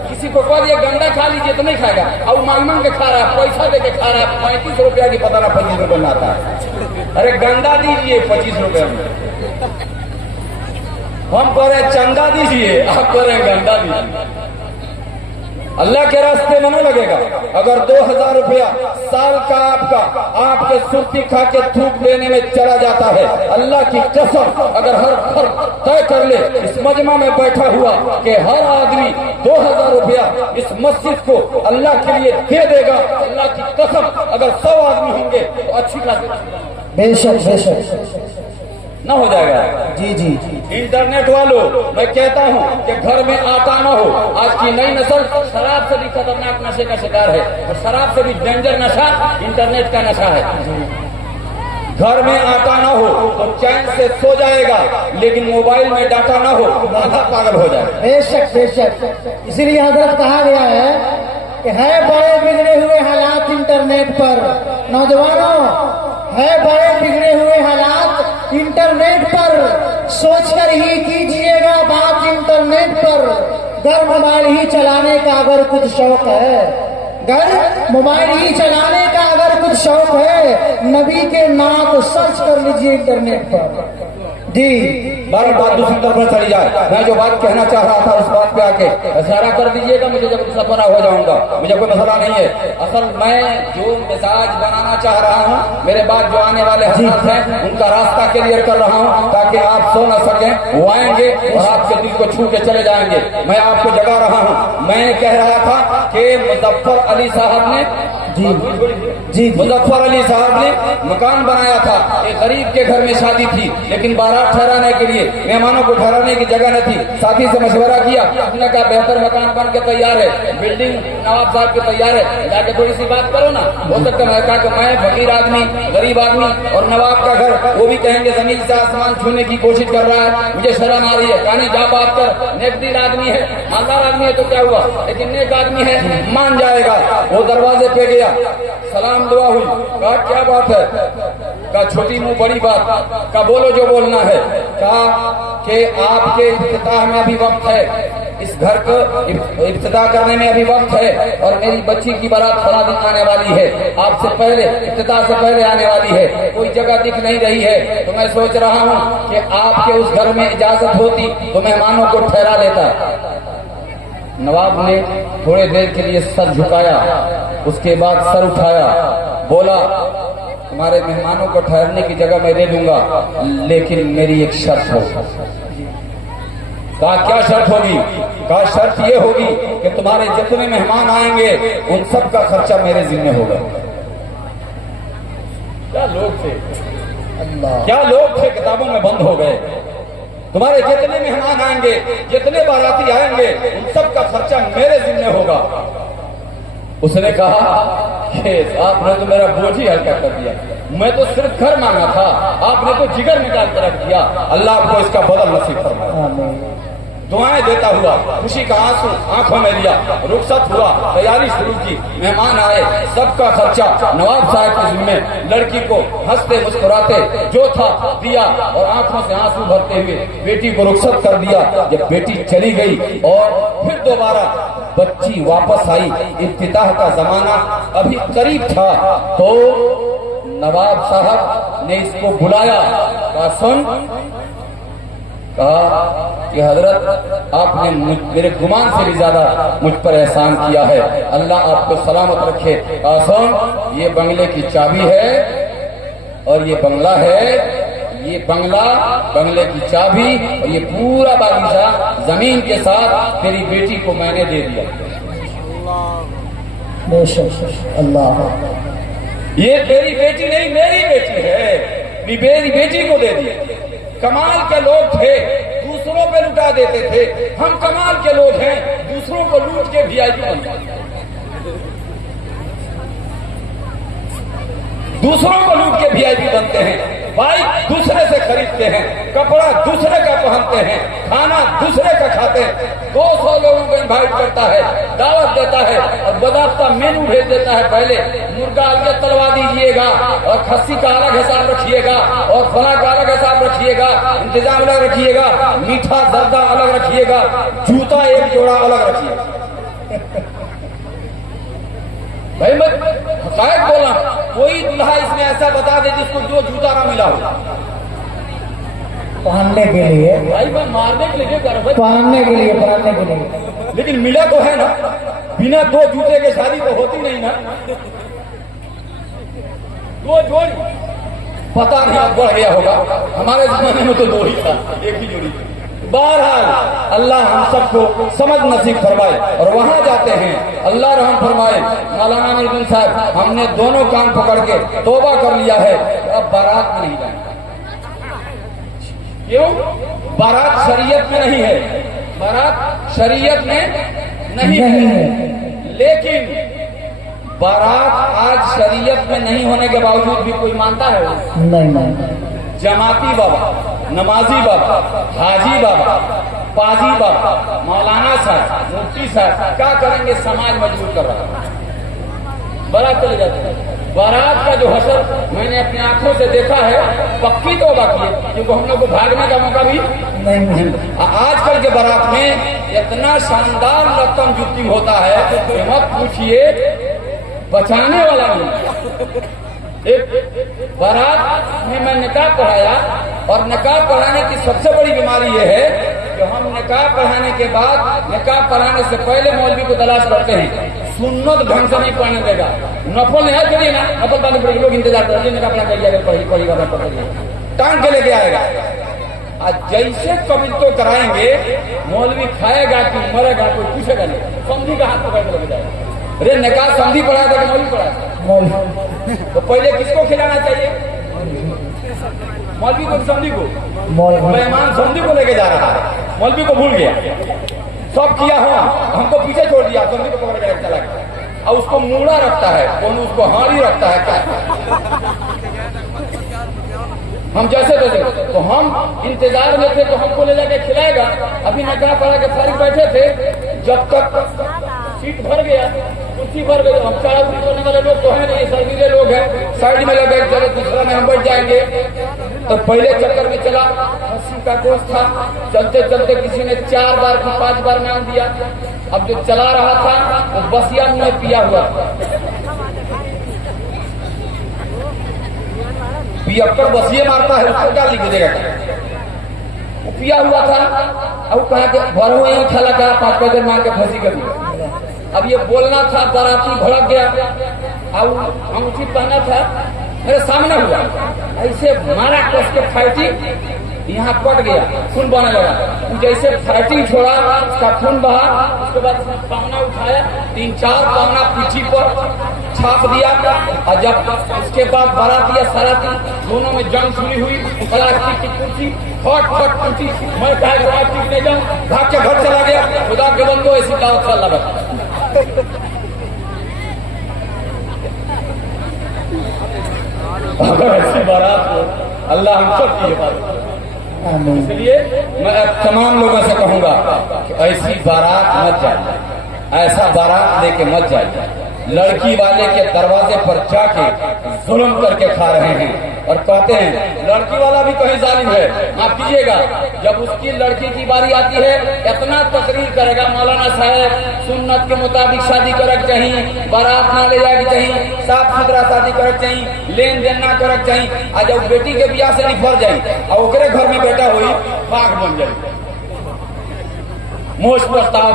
किसी को कह दिया गंदा खा लीजिए तो नहीं खाएगा, और मांग के खा रहा है, पैसा दे के खा रहा है, 35 रुपया की पता ना 25 रुपये में आता है। अरे गंदा दीजिए 25 रुपये में, हम कह रहे चंदा दीजिए, आप कह रहे गंदा दीजिए। अल्लाह के रास्ते में नहीं लगेगा। अगर 2000 रुपया साल का आपके सुर्ती खा के थूक देने में चला जाता है, अल्लाह की कसम, अगर हर फर्द तय कर ले इस मजमा में बैठा हुआ कि हर आदमी 2000 रुपया इस मस्जिद को अल्लाह के लिए दे देगा, अल्लाह की कसम अगर 100 आदमी होंगे तो अच्छी खासी बेशक बेशक न हो जाएगा। जी जी इंटरनेट वालों, मैं कहता हूँ कि घर में आटा न हो। आज की नई नस्ल शराब से भी खतरनाक नशे का शिकार है, और शराब से भी डेंजर नशा इंटरनेट का नशा है। घर में आटा न हो तो चैन से सो जाएगा, लेकिन मोबाइल में डाटा न हो आधा पागल हो जाएगा। बेशक बेशक, इसीलिए हजरत कहा गया है कि है बड़े बिगड़े हुए हालात इंटरनेट पर। नौजवानों, है बड़े बिगड़े हुए हालात इंटरनेट पर, सोचकर ही कीजिएगा बात इंटरनेट पर। घर मोबाइल ही चलाने का अगर कुछ शौक है, घर मोबाइल ही चलाने का अगर कुछ शौक है, नबी के नाम को सर्च कर लीजिए इंटरनेट पर। जी बार बात दूसरी तरफ पर चली जाए। मैं जो बात कहना चाह रहा था उस बात पे आके इशारा कर दीजिएगा, मुझे जब सफरा हो जाऊंगा, मुझे कोई मसला नहीं है। असल मैं जो मिजाज बनाना चाह रहा हूँ, मेरे बाद जो आने वाले हज़रात हैं उनका रास्ता क्लियर कर रहा हूँ, ताकि आप सो न सकें। वो आएंगे और आपके दिल को छू के चले जाएंगे। मैं आपको जगा रहा हूँ। मैं कह रहा था कि मुजफ्फर अली साहब ने जी मुजफ्फर अली साहब ने मकान बनाया था। एक गरीब के घर में शादी थी, लेकिन बारात ठहराने के लिए मेहमानों को ठहराने की जगह न थी। साथी से मशवरा किया, उसने कहा बेहतर मकान बन के तैयार है, बिल्डिंग नवाब साहब की तैयार है, जाके थोड़ी सी बात करो ना। हो सकता है कहा कि मैं फकीर आदमी, गरीब आदमी, और नवाब का घर, वो भी कहेंगे जमीन से आसमान छूने की कोशिश कर रहा है, मुझे शर्म आ रही है। कहानी जा बात कर, नेकदिल आदमी है, मालदार आदमी है तो क्या हुआ, लेकिन नेक आदमी है, मान जाएगा। वो दरवाजे पे गया, सलाम दुआ हुई, कहा क्या बात है, कहा छोटी मुंह बड़ी बात, कहा बोलो जो बोलना है। कहा कि आपके इफ्तिताह में अभी वक्त है, इस घर को इफ्तिताह करने में अभी वक्त है, और मेरी बच्ची की बारात फला दिन आने वाली है, आपसे पहले इफ्तिताह से पहले आने वाली है, कोई जगह दिख नहीं रही है, तो मैं सोच रहा हूँ कि आपके उस घर में इजाजत होती तो मेहमानों को ठहरा लेता। नवाब ने थोड़े देर के लिए सर झुकाया, उसके बाद सर उठाया, बोला तुम्हारे मेहमानों को ठहरने की जगह मैं दे दूंगा, लेकिन मेरी एक शर्त हो। कहा क्या शर्त होगी? कहा शर्त ये होगी कि तुम्हारे जितने मेहमान आएंगे उन सब का खर्चा मेरे जिम्मे होगा। क्या लोग थे, अल्लाह, क्या लोग थे, किताबों में बंद हो गए। तुम्हारे जितने मेहमान आएंगे, जितने बाराती आएंगे, उन सब का खर्चा मेरे जिम्मे होगा। उसने कहा कि आपने तो मेरा बोझ ही हल्का कर दिया, मैं तो सिर्फ घर मांगा था, आपने तो जिगर निकाल कर रख दिया। अल्लाह आपको इसका बदल नसीब फरमाए। दुआएं देता हुआ खुशी का आंसू आंखों में लिया, रुखसत हुआ, तैयारी शुरू की, मेहमान आए, सबका खर्चा नवाब साहब के जिम्मे। लड़की को हंसते मुस्कुराते जो था दिया, और आंखों से आंसू भरते हुए बेटी को रुखसत कर दिया। जब बेटी चली गई और फिर दोबारा बच्ची वापस आई, इफ्तिताह का जमाना अभी करीब था, तो नवाब साहब ने इसको बुलाया, कहा सुन, कहा कि हजरत आपने मेरे गुमान से भी ज्यादा मुझ पर एहसान किया है, अल्लाह आपको सलामत रखे। सुन, ये बंगले की चाबी है और ये बंगला है, ये बंगला, बंगले की चाबी और ये पूरा बागीचा जमीन के साथ तेरी बेटी को मैंने दे दिया। अल्लाह, ये तेरी बेटी नहीं, मेरी बेटी है। मेरी बेटी को दे दिए। कमाल के लोग थे, दूसरों पे लुटा देते थे। हम कमाल के लोग हैं, दूसरों को लूट के वीआईपी बनते हैं, दूसरों को लूट के वीआईपी बनते हैं। बाइक दूसरे से खरीदते हैं, कपड़ा दूसरे का पहनते हैं, खाना दूसरे का खाते हैं। 200 लोगों को इनवाइट करता है, दावत देता है और बदाफ्ता मेनू भेज देता है। पहले मुर्गा अलग तलवा दीजिएगा और खस्सी का अलग हिसाब रखिएगा और फला का अलग हिसाब रखिएगा, इंतजाम अलग रखिएगा, मीठा जर्दा अलग रखिएगा, जूता एक जोड़ा अलग रखिएगा। भाई मैं हकायत बोला, कोई दूल्हा इसमें ऐसा बता दे जिसको जो जूता ना मिला हो पहनने के लिए, भाई मैं मारने के लिए कर रहा पहनने के लिए, लेकिन मिला तो है ना। बिना 2 जूते के शादी तो होती नहीं ना। 2 जोड़ी पता नहीं अब बढ़ गया होगा, हमारे जमाने में तो 2 ही था, एक ही जोड़ी। बहरहाल अल्लाह हम सबको समझ नसीब फरमाए और वहां जाते हैं, अल्लाह रहम फरमाए। मौलाना नूरुद्दीन साहब, हमने दोनों कान पकड़ के तौबा कर लिया है, अब बारात में नहीं जाएंगे। क्यों? बारात शरीयत में नहीं है, बारात शरीयत में नहीं है। लेकिन बारात आज शरीयत में नहीं होने के बावजूद भी कोई मानता है? नहीं। जमाती बाबा, नमाजी बाबा, हाजी बाबा, पाजी बाबा, मौलाना साहब, मुफ्ती साहब क्या करेंगे? समाज मजबूर कर रहा है, बारात चले जाते हैं। बारात का जो हशर मैंने अपनी आंखों से देखा है, पक्की तौबा की है, क्योंकि हम लोग को भागने का मौका भी नहीं। आजकल के बारात में इतना शानदार लतम जुत्ती होता है कि मत पूछिए, बचाने वाला नहीं। एक बारात में मैं निकाह पढ़ाया और निकाह पढ़ाने की सबसे बड़ी बीमारी यह है कि हम निकाह पढ़ाने के बाद, निकाह पढ़ाने से पहले मौलवी को तलाश करते हैं। सुन्नत ढंग से नहीं पढ़ने देगा, नफल है चलिए ना, नफल पाने पड़ेगी, लोग इंतजार कर निकाह अपना करिएगा, टांग के लेके आएगा। आज जैसे कबिल तो कराएंगे, मौलवी खाएगा कि मरेगा कोई पूछेगा नहीं, समझी का हाथ पकड़ के लेके जाएगा। अरे निकाह समझी पढ़ाया था कि मौलवी पढ़ाया? तो पहले किसको खिलाना चाहिए? मौलवी को, समझी को? मेहमान समझी को लेके जा रहा है, मौलवी को भूल गया, सब किया हुआ, हमको पीछे छोड़ दिया, समझी को पकड़ के चला गया। और उसको मूड़ा रखता है, कौन उसको हाड़ी रखता है क्या? हम जैसे तैसे, तो हम इंतजार में थे तो हमको ले जाके खिलाएगा। अभी निकाह पढ़ा के फारिग बैठे थे, जब तक सीट भर गया, कुर्सी भर गई, हम चढ़ाई करने वाले लोग तो है नहीं, सर्दीले लोग हैं, साइड में लगे, चले दूसरा में हम बैठ जाएंगे। तो पहले चक्कर में चला, खस्सी का गोश्त था, चलते चलते किसी ने 4 बार की 5 बार नाम दिया। अब जो चला रहा था तो बसिया में पिया हुआ था, पियक्कर बसिए मारता है, उसको क्या लिख देगा? वो पिया हुआ था, अब कहा कि भरो यही खाला का 5 पैसे मांग के फंसी कभी। अब ये बोलना था, बाराती भड़क गया, अब अंगूठी पहना था, मेरे सामने हुआ, ऐसे मारा कस के फाइटिंग, यहाँ कट गया, खून बहने लगा। जैसे फाइटिंग छोड़ा, उसका खून बहा, उसके बाद उसने पावना उठाया, 3-4 पावना पीठी पर छाप दिया। और जब उसके बाद बाराती या सराती दोनों में जंग शुरू हुई, प्लास्टिक की कुर्सी फट फट टूटी। मैं कहा प्लास्टिक ले जाऊं, भाग के घर चला गया। खुदा के बंदो, ऐसी दावत चल लगा। अगर ऐसी बारात हो, अल्लाह हम सब की बात। इसलिए मैं तमाम लोगों से कहूंगा कि ऐसी बारात मत जाइए, ऐसा बारात लेके मत जाइए। लड़की वाले के दरवाजे पर जाके जुल्म करके खा रहे हैं और कहते हैं लड़की वाला भी कहीं जालिम है। माफ कीजिएगा, जब उसकी लड़की की बारी आती है, इतना तकरीर करेगा मौलाना साहब, सुन्नत के मुताबिक शादी करक चाहिए, बारात ना ले जाके चाहिए, साफ सुथरा शादी करक चाहिए, लेन देन ना करक चाहिए। आज जब बेटी के ब्याह से निफर जाये और ओकरे घर में बेटा हुई, बाघ बन जाये, मोश प्रस्ताव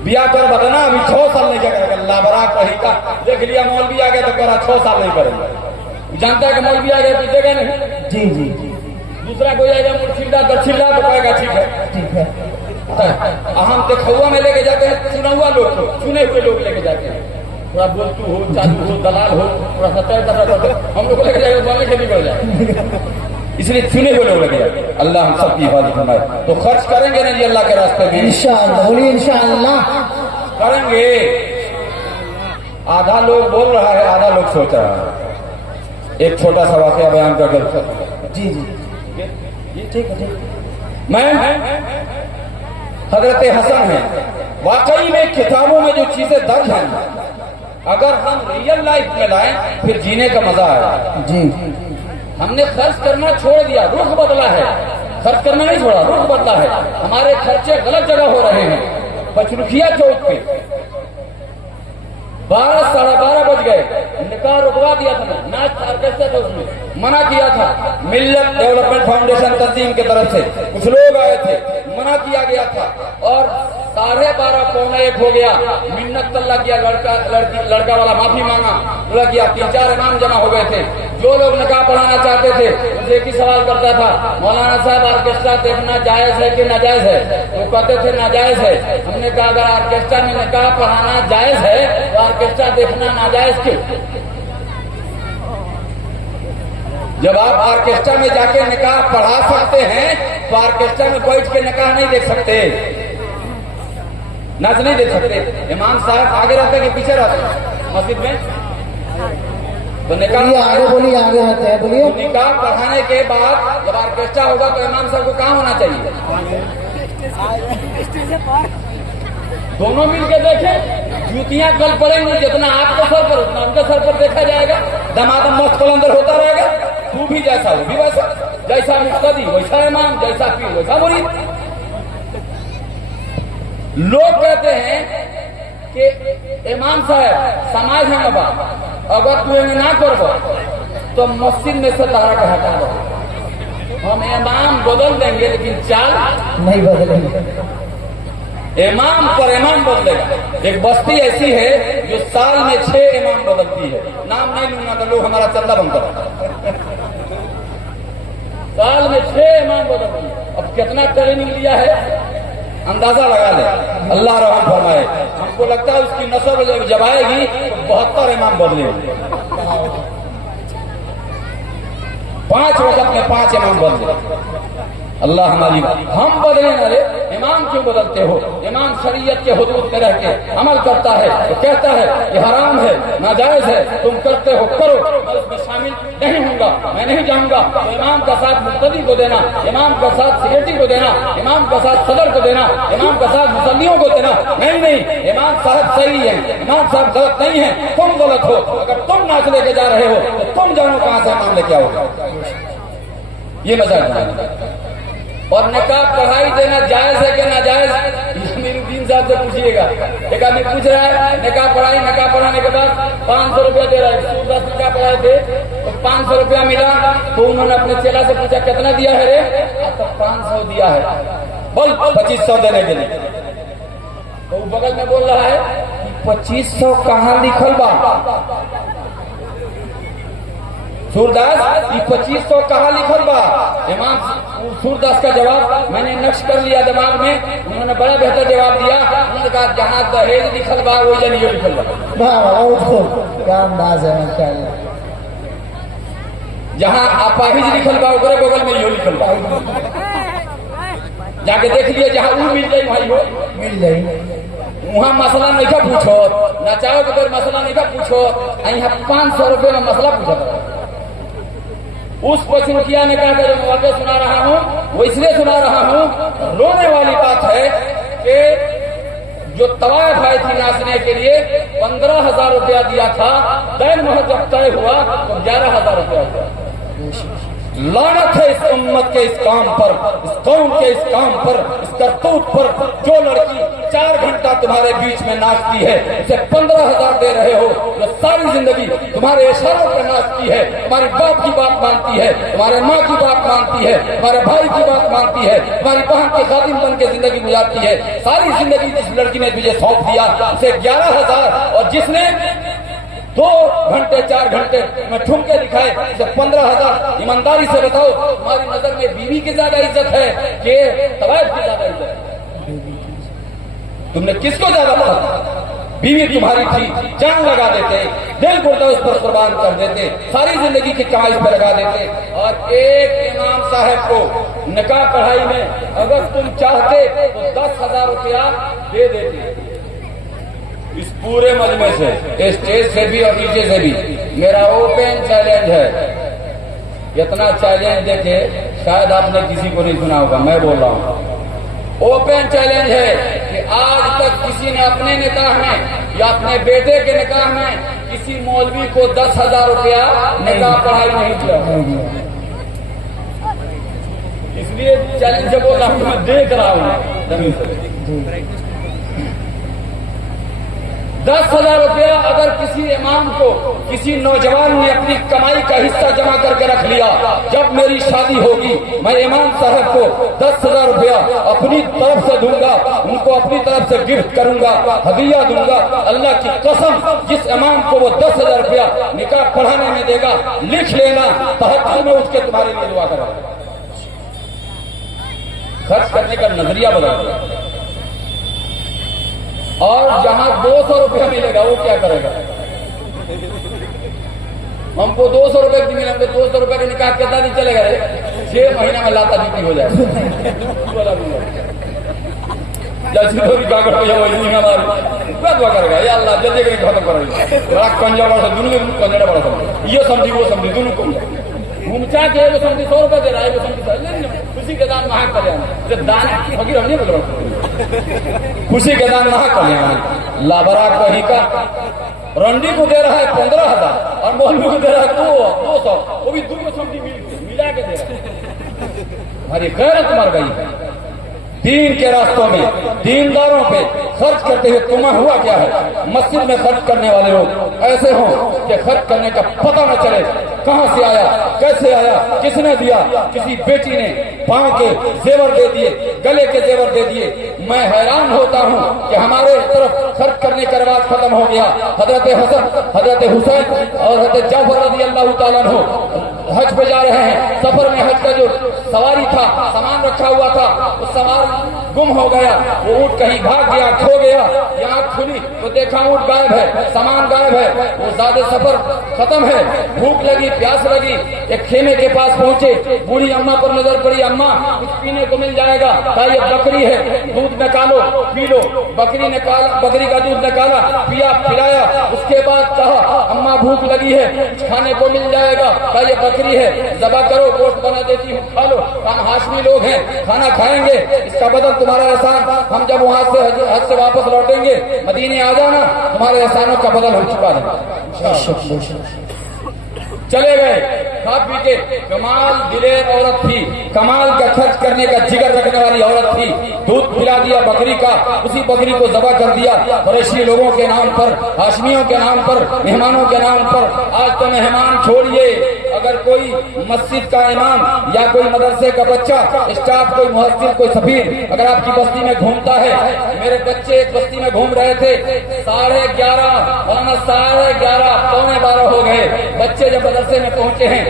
बिया कर बताना। अभी 6 साल नहीं करेगा, लाबराक रही का देख लिया, मौलवी आ गया तो करा 6 साल नहीं करेगा। जानता है कि मौलवी आ गया पीछेगा नहीं। जी जी, दूसरा कोई आएगा मुर्शिदा दक्षिणा तो कहेगा ठीक है। हम देखुआ में लेके जाते हैं, चुना हुआ लोग को, चुने हुए लोग लेके जाते हैं। थोड़ा बोलतू हो, चालू हो, दलाल हो, थोड़ा सा तय हम लोग को लग जाएगा बोलने खेती बढ़ जाए, इसलिए चुने हुए लोग लगे। अल्लाह हम सबकी हिफाजत फरमाए। तो खर्च करेंगे ना जी अल्लाह के रास्ते में, इंशाअल्लाह, बोलिए इंशाअल्लाह करेंगे। आधा लोग बोल रहा है, आधा लोग सोच रहा है। एक छोटा सा वाकया बयान करके, जी जी ठीक है ठीक। मैं हजरत हसन है, वाकई में किताबों में जो चीजें दर्ज हैं अगर हम रियल लाइफ में लाएं फिर जीने का मजा आएगा। जी हमने खर्च करना छोड़ दिया, रुख बदला है, खर्च करना नहीं छोड़ा, रुख बदला है। हमारे खर्चे गलत जगह हो रहे हैं। पचरुखिया चौक पे 12 साढ़े 12 बज गए, निकाह रुकवा दिया था, नाच ऑर्केस्ट्रा था, उसमें मना किया था। मिल्लत डेवलपमेंट फाउंडेशन तंजीम की तरफ से कुछ लोग आए थे, मना किया गया था और 12:30 पौने 1 हो गया। मिन्नत तल्ला किया, लड़का वाला माफी मांगा, बोला किया। 3-4 इमाम जमा हो गए थे। जो लोग निकाह पढ़ाना चाहते थे उनसे एक ही सवाल करता था, मौलाना साहब ऑर्केस्ट्रा देखना जायज है कि नाजायज है? वो कहते थे नाजायज है। हमने कहा अगर ऑर्केस्ट्रा में निकाह पढ़ाना जायज है तो ऑर्केस्ट्रा देखना नाजायज क्यों? जब आप ऑर्केस्ट्रा में जाके निकाह पढ़ा सकते हैं तो ऑर्केस्ट्रा में बैठ के निकाह नहीं देख सकते, नाच नहीं देख सकते। इमाम साहब आगे रहते कि पीछे रहते मस्जिद में? तो निकाह आगे बोलिए, आगे रहते हैं, बोलिए। निकाह पढ़ाने के बाद जब ऑर्केस्ट्रा होगा तो इमाम साहब को कहाँ होना चाहिए? दोनों मिलकर देखें, जूतियां कल पड़ेंगी, जितना आपके सर पर उतना उनके सर पर देखा जाएगा। दमादम मस्त कलंदर होता रहेगा, तू भी जैसा वो भी वैसा, जैसा मुक्तदी वैसा इमाम, जैसा पीर वैसा मुरीद। लोग कहते हैं कि इमाम साहब समाज है नबा, अगर तू इन्हें ना करबो तो मस्जिद में से तारा के हटा दो। हम इमाम बदल देंगे लेकिन चाल नहीं बदलेंगे। इमाम पर इमाम बदलेगा। एक बस्ती ऐसी है जो साल में 6 इमाम बदलती है, नाम नहीं लूंगा तो लोग हमारा चंदा बंद कर। साल में 6 इमाम बदलती है। अब कितना ट्रेनिंग लिया है अंदाजा लगा ले, अल्लाह रहम फरमाए। हमको लगता है उसकी नस्ल जब आएगी तो 72 इमाम बदलेंगे। 5 वक्त में 5 इमाम बदले। अल्लाह हमारी, हम बदले ना रे, इमाम क्यों बदलते हो? इमाम शरीयत के हुदूद में रह के अमल करता है तो कहता है ये हराम है, नाजायज है, तुम करते हो करो, मैं उसमें शामिल नहीं हूँगा, मैं नहीं जाऊँगा। तो इमाम का साथ मुक्तदी को देना, इमाम का साथ सेक्रेटरी को देना, इमाम का साथ सदर को देना, इमाम का साथ मुसल्लियों को देना, नहीं, इमाम साहब सही है, इमाम साहब गलत नहीं है, तुम गलत हो। अगर तुम नाच लेके जा रहे हो तो तुम जानो कहाँ से इमाम लेके आओगे। ये मजाक। और निकाह पढ़ाई देना जायज है कि नाजायज? मीरुद्दीन साहब से पूछिएगा। एक आदमी पूछ रहा है निकाह पढ़ाने के बाद 500 रुपया दे रहा है। सूरदास निकाह पढ़ाए थे तो 500 रुपया मिला, तो उन्होंने अपने चेला से पूछा कितना दिया है रे? तो 500 दिया है। बोल 2500 देने के लिए। तो वो बगल में बोल रहा है 2500 कहाँ लिखल बा? सूरदास ये 2500 कहाँ लिखल बा? इमाम सूरदास का जवाब मैंने नक्श कर लिया दिमाग में। उन्होंने बड़ा बेहतर जवाब दिया। उन्होंने कहा जहाँ दहेज लिखल बा वही जनियो लिखल बा। क्या अंदाज है माशाअल्लाह। जहाँ अपाहिज लिखल बा ओकरे बगल में यो लिखल बा। जाके देख लिया, जहाँ वो मिल जाये भाई हो मिल जाए। वहाँ मसला नहीं का पूछो, नचाओ के फिर मसला नहीं का पूछो, यहाँ 500 रुपये में मसला पूछा। उस पचरुखिया ने कहा जो वाक़या सुना रहा हूँ वो इसलिए सुना रहा हूँ, रोने वाली बात है कि जो तवायफ आई थी नाचने के लिए 15,000 रुपया दिया था, दैन मोहर जब तय हुआ तो 11,000 रुपया हुआ। लानत है इस उम्मत के इस काम पर, इस कौम के इस काम पर, इस करतूत पर। जो लड़की 4 घंटा तुम्हारे बीच में नाचती है उसे 15,000 दे रहे हो, जो सारी जिंदगी तुम्हारे इशारों पर नाचती है, तुम्हारी बाप की बात मानती है, तुम्हारे माँ की बात मानती है, तुम्हारे भाई की बात मानती है, तुम्हारी बहन के खादिम बन के जिंदगी गुजारती है। सारी जिंदगी जिस लड़की ने तुझे सौंप दिया उसे 11,000, और जिसने 2 घंटे 4 घंटे में ठुमके दिखाए उसे 15,000। ईमानदारी से बताओ तुम्हारी नजर में बीवी की ज्यादा इज्जत है कि तवायफ की ज्यादा इज्जत है? तुमने किसको ज्यादा पढ़ा? बीवी तुम्हारी थी, जान लगा देते, दिल गुर्दा उस पर कुर्बान कर देते, सारी जिंदगी की कमाई पर लगा देते। और एक इमाम साहब को निकाह पढ़ाई में अगर तुम चाहते तो 10,000 रुपया दे देते। इस पूरे मजमे से, स्टेज से भी और नीचे से भी मेरा ओपन चैलेंज है। इतना चैलेंज देके शायद आपने किसी को नहीं सुना होगा, मैं बोल रहा हूँ। ओपन चैलेंज है कि आज तक किसी ने अपने निकाह में या अपने बेटे के निकाह में किसी मौलवी को 10,000 रुपया निकाह पढ़ाई नहीं किया। इसलिए चैलेंज बोल रहा हूं, मैं देख रहा हूं। 10,000 रुपया अगर किसी इमाम को किसी नौजवान ने अपनी कमाई का हिस्सा जमा करके रख लिया, जब मेरी शादी होगी मैं इमाम साहब को 10,000 रुपया अपनी तरफ से दूंगा, उनको अपनी तरफ से गिफ्ट करूंगा, हदिया दूंगा। अल्लाह की कसम, जिस इमाम को वो 10,000 रुपया निकाह पढ़ाने में देगा, लिख लेना, तहज्जुद में उठ के तुम्हारे लिए दुआ करेगा। खर्च करने का नजरिया बदल गया। और जहां 200 रुपया मिलेगा वो क्या करेगा? हमको 200 रुपए की मिले, हमको 200 रुपए का निकाह कितना नहीं चलेगा रे? 6 महीना में लाता जीती हो जाएगा। जैसी थोड़ी कागड़ हो जाए वही हमारी दुआ करेगा, या अल्लाह जल्दी करके खत्म करेगा। बड़ा कंजा बड़ा दुनू कंजरा बड़ा समझ, ये समझी वो समझी, दोनों को घूमचा के वो समझी 100 रुपए दे रहा है, वो समझी खुशी के दान वहां कल्याण, दान फकीर हम नहीं बोल रहा, खुशी के दान वहां कल्याण। लाबरा कहीं का रंडी को दे रहा है 15,000 और मौलवी को दे रहा है 200, वो भी 2 समझी मिला के दे रहा है। हमारी गैरत मर गई है। दीन के रास्तों में दीनदारों पे खर्च करते हुए तुम्हें हुआ क्या है? मस्जिद में खर्च करने वाले लोग ऐसे हों कि खर्च करने का पता न चले, कहां से आया, कैसे आया, किसने दिया। किसी बेटी ने पांव के जेवर दे दिए, गले के जेवर दे दिए। मैं हैरान होता हूं कि हमारे तरफ खर्च करने का रिवाज खत्म हो गया। हजरत हसन, हजरत हुसैन और हजरत जाफर रज़ी अल्लाह तआला अन्हु हज पे जा रहे हैं। सफर में हज का जो सवारी था, सामान रखा हुआ था, वो सामान गुम हो गया। वो ऊँट कहीं भाग गया, खो गया। यहाँ खुली तो देखा ऊँट गायब है, सामान गायब है। वो ज्यादा सफर खत्म है, भूख लगी, प्यास लगी। एक खेमे के पास पहुंचे, बूढ़ी अम्मा पर नजर पड़ी, अम्मा कुछ पीने को मिल जाएगा? कहा ये बकरी है, दूध निकालो पी लो। बकरी निकाला, बकरी का दूध निकाला, पिया, पिलाया। उसके बाद कहा अम्मा भूख लगी है, कुछ खाने को मिल जाएगा? कहा ये बकरी है, जबा करो, गोश्त बना देती हूँ, खा लो। हम हाशमी लोग हैं, खाना खाएंगे, इसका बदल तुम्हारा एहसान। हम जब वहां से हज से वापस लौटेंगे, मदीने आ जाना, तुम्हारे एहसानों का बदल हम चुका देंगे। चले गए, खा पी के। कमाल दिलेर औरत थी, कमाल का खर्च करने का जिगर रखने वाली औरत थी। दूध पिला दिया बकरी का, उसी बकरी को ज़बह कर दिया कुरैशी लोगों के नाम पर, हाशमियों के नाम पर, मेहमानों के नाम पर। आज तो मेहमान छोड़िए, अगर कोई मस्जिद का इमाम या कोई मदरसे का बच्चा, स्टाफ, कोई मुहज्जिन, कोई सफीर अगर आपकी बस्ती में घूमता है। मेरे बच्चे एक बस्ती में घूम रहे थे, 11:30 वरना 11:30 पौने 12 हो गए। बच्चे जब मदरसे में पहुंचे हैं,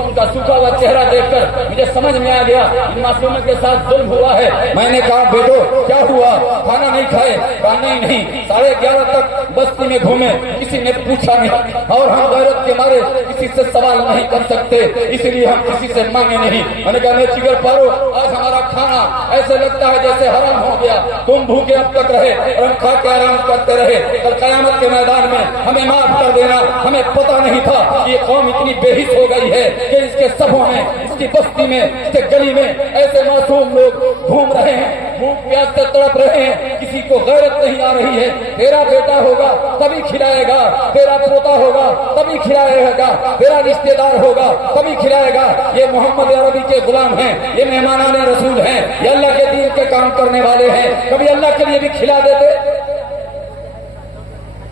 उनका सूखा हुआ चेहरा देखकर मुझे समझ में आ गया इन मासूमों के साथ जुल्म हुआ है। मैंने कहा बेटो क्या हुआ, खाना नहीं खाए? कहा नहीं, 11:30 तक बस्ती में घूमे, किसी ने पूछा नहीं, और हम गैरत के मारे किसी से सवाल नहीं कर सकते, इसलिए हम किसी से मांगे नहीं। मैंने कहा चिगर पारो, आज हमारा खाना ऐसे लगता है जैसे हराम हो गया। तुम भूखे अब तक रहे और हम खा के आराम करते रहे। कल कयामत के मैदान में हमें माफ कर देना। हमें पता नहीं था कि ये कौम इतनी बेहिस हो गई है कि इसके सफों में, इसकी बस्ती में, इसके गली में ऐसे मासूम लोग घूम रहे हैं, भूख प्यास से तड़प रहे हैं, किसी को गैरत नहीं आ रही है। तेरा बेटा होगा तभी खिलाएगा, तेरा पोता होगा तभी खिलाएगा, तेरा रिश्तेदार होगा तभी खिलाएगा। ये मोहम्मद अरबी के गुलाम हैं, ये मेहमानाने रसूल हैं, ये अल्लाह के दीन के काम करने वाले हैं। कभी अल्लाह के लिए भी खिला देते?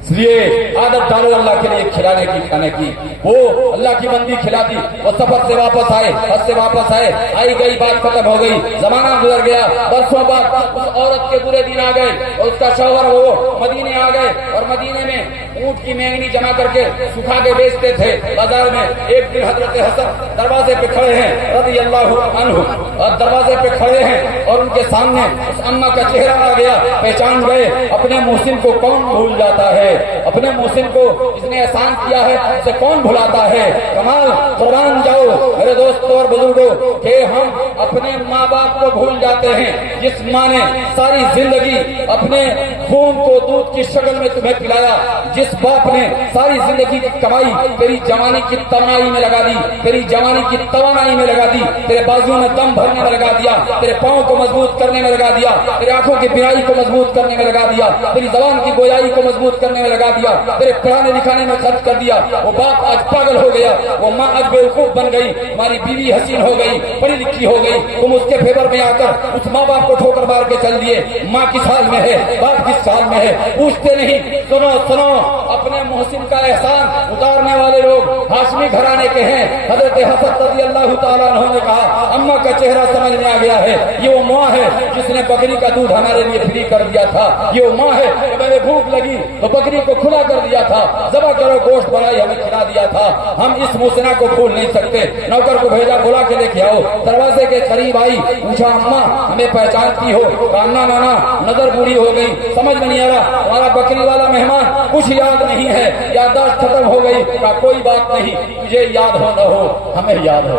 इसलिए आदत डालो अल्लाह के लिए खिलाने की, खाने की। वो अल्लाह की बंदी खिलाती, वो सफर से वापस आए, हज से वापस आए, आई गई बात खत्म हो गई, जमाना गुजर गया। बरसों बाद उस औरत के बुरे दिन आ गए और उसका शौहर वो मदीने आ गए और मदीने में ऊंट की मेंगनी जमा करके सुखा के बेचते थे बाजार में। एक दिन हजरत हसन दरवाजे पे खड़े हैं रज़ी अल्लाहु अन्हु, और दरवाजे पे खड़े हैं और उनके सामने उस अम्मा का चेहरा आ गया। पहचान गए, अपने मुहसिन को कौन भूल जाता है, अपने मुहसिन को जिसने एहसान किया है उसे कौन भुलाता है। कमाल, कुर्बान जाओ मेरे दोस्तों और बुजुर्गों कि हम अपने माँ बाप को भूल जाते हैं। जिस माँ ने सारी जिंदगी अपने खून को दूध की शक्ल में तुम्हें पिलाया, जिस बाप ने सारी जिंदगी की कमाई तेरी जवानी की तवानाई में लगा दी, तेरी जवानी की तवानाई में लगा दी, तेरे बाजुओं में दम भरने में लगा दिया, तेरे पाँव को मजबूत करने में लगा दिया, तेरे आंखों की बिनाई को मजबूत करने में लगा दिया, तेरी जबान की गोयाई को मजबूत करने में लगा दिया, तेरे पढ़ाने लिखाने में खर्च कर दिया। वो बाप आज पागल हो गया, वो माँ आज बेवकूफ बन गई, हमारी बीवी हसीन हो गई, पढ़ी लिखी हो गई, तुम उसके फेवर में आकर उस माँ बाप को ठोकर मार के चल दिए। माँ किस हाल में है, बाप किस हाल में है, पूछते नहीं। सुनो सुनो, अपने मोहसिन का एहसान उतारने वाले लोग हाशमी घराने के हैं। हजरत हसन रज़ी अल्लाहु ताला अन्हु ने कहा, अम्मा का चेहरा समझ में आ गया है, ये वो माँ है जिसने बकरी का दूध हमारे लिए फ्री कर दिया था। ये वो माँ है, मैंने भूख लगी तो बकरी को खुला कर दिया था, जबा करो गोश्त बनाई हमें खिला दिया था। हम इस मुहसिना को भूल नहीं सकते। नौकर को भेजा, बुला के लेके आओ। दरवाजे के करीब आई, पूछा अम्मा हमें पहचानती हो? कान्ना नाना, नजर बूढ़ी हो गई, समझ में नहीं आ रहा, हमारा बकरी वाला मेहमान कुछ याद नहीं है, याददाश्त खत्म हो गई। का कोई बात नहीं, तुझे याद हो न हो हमें याद है,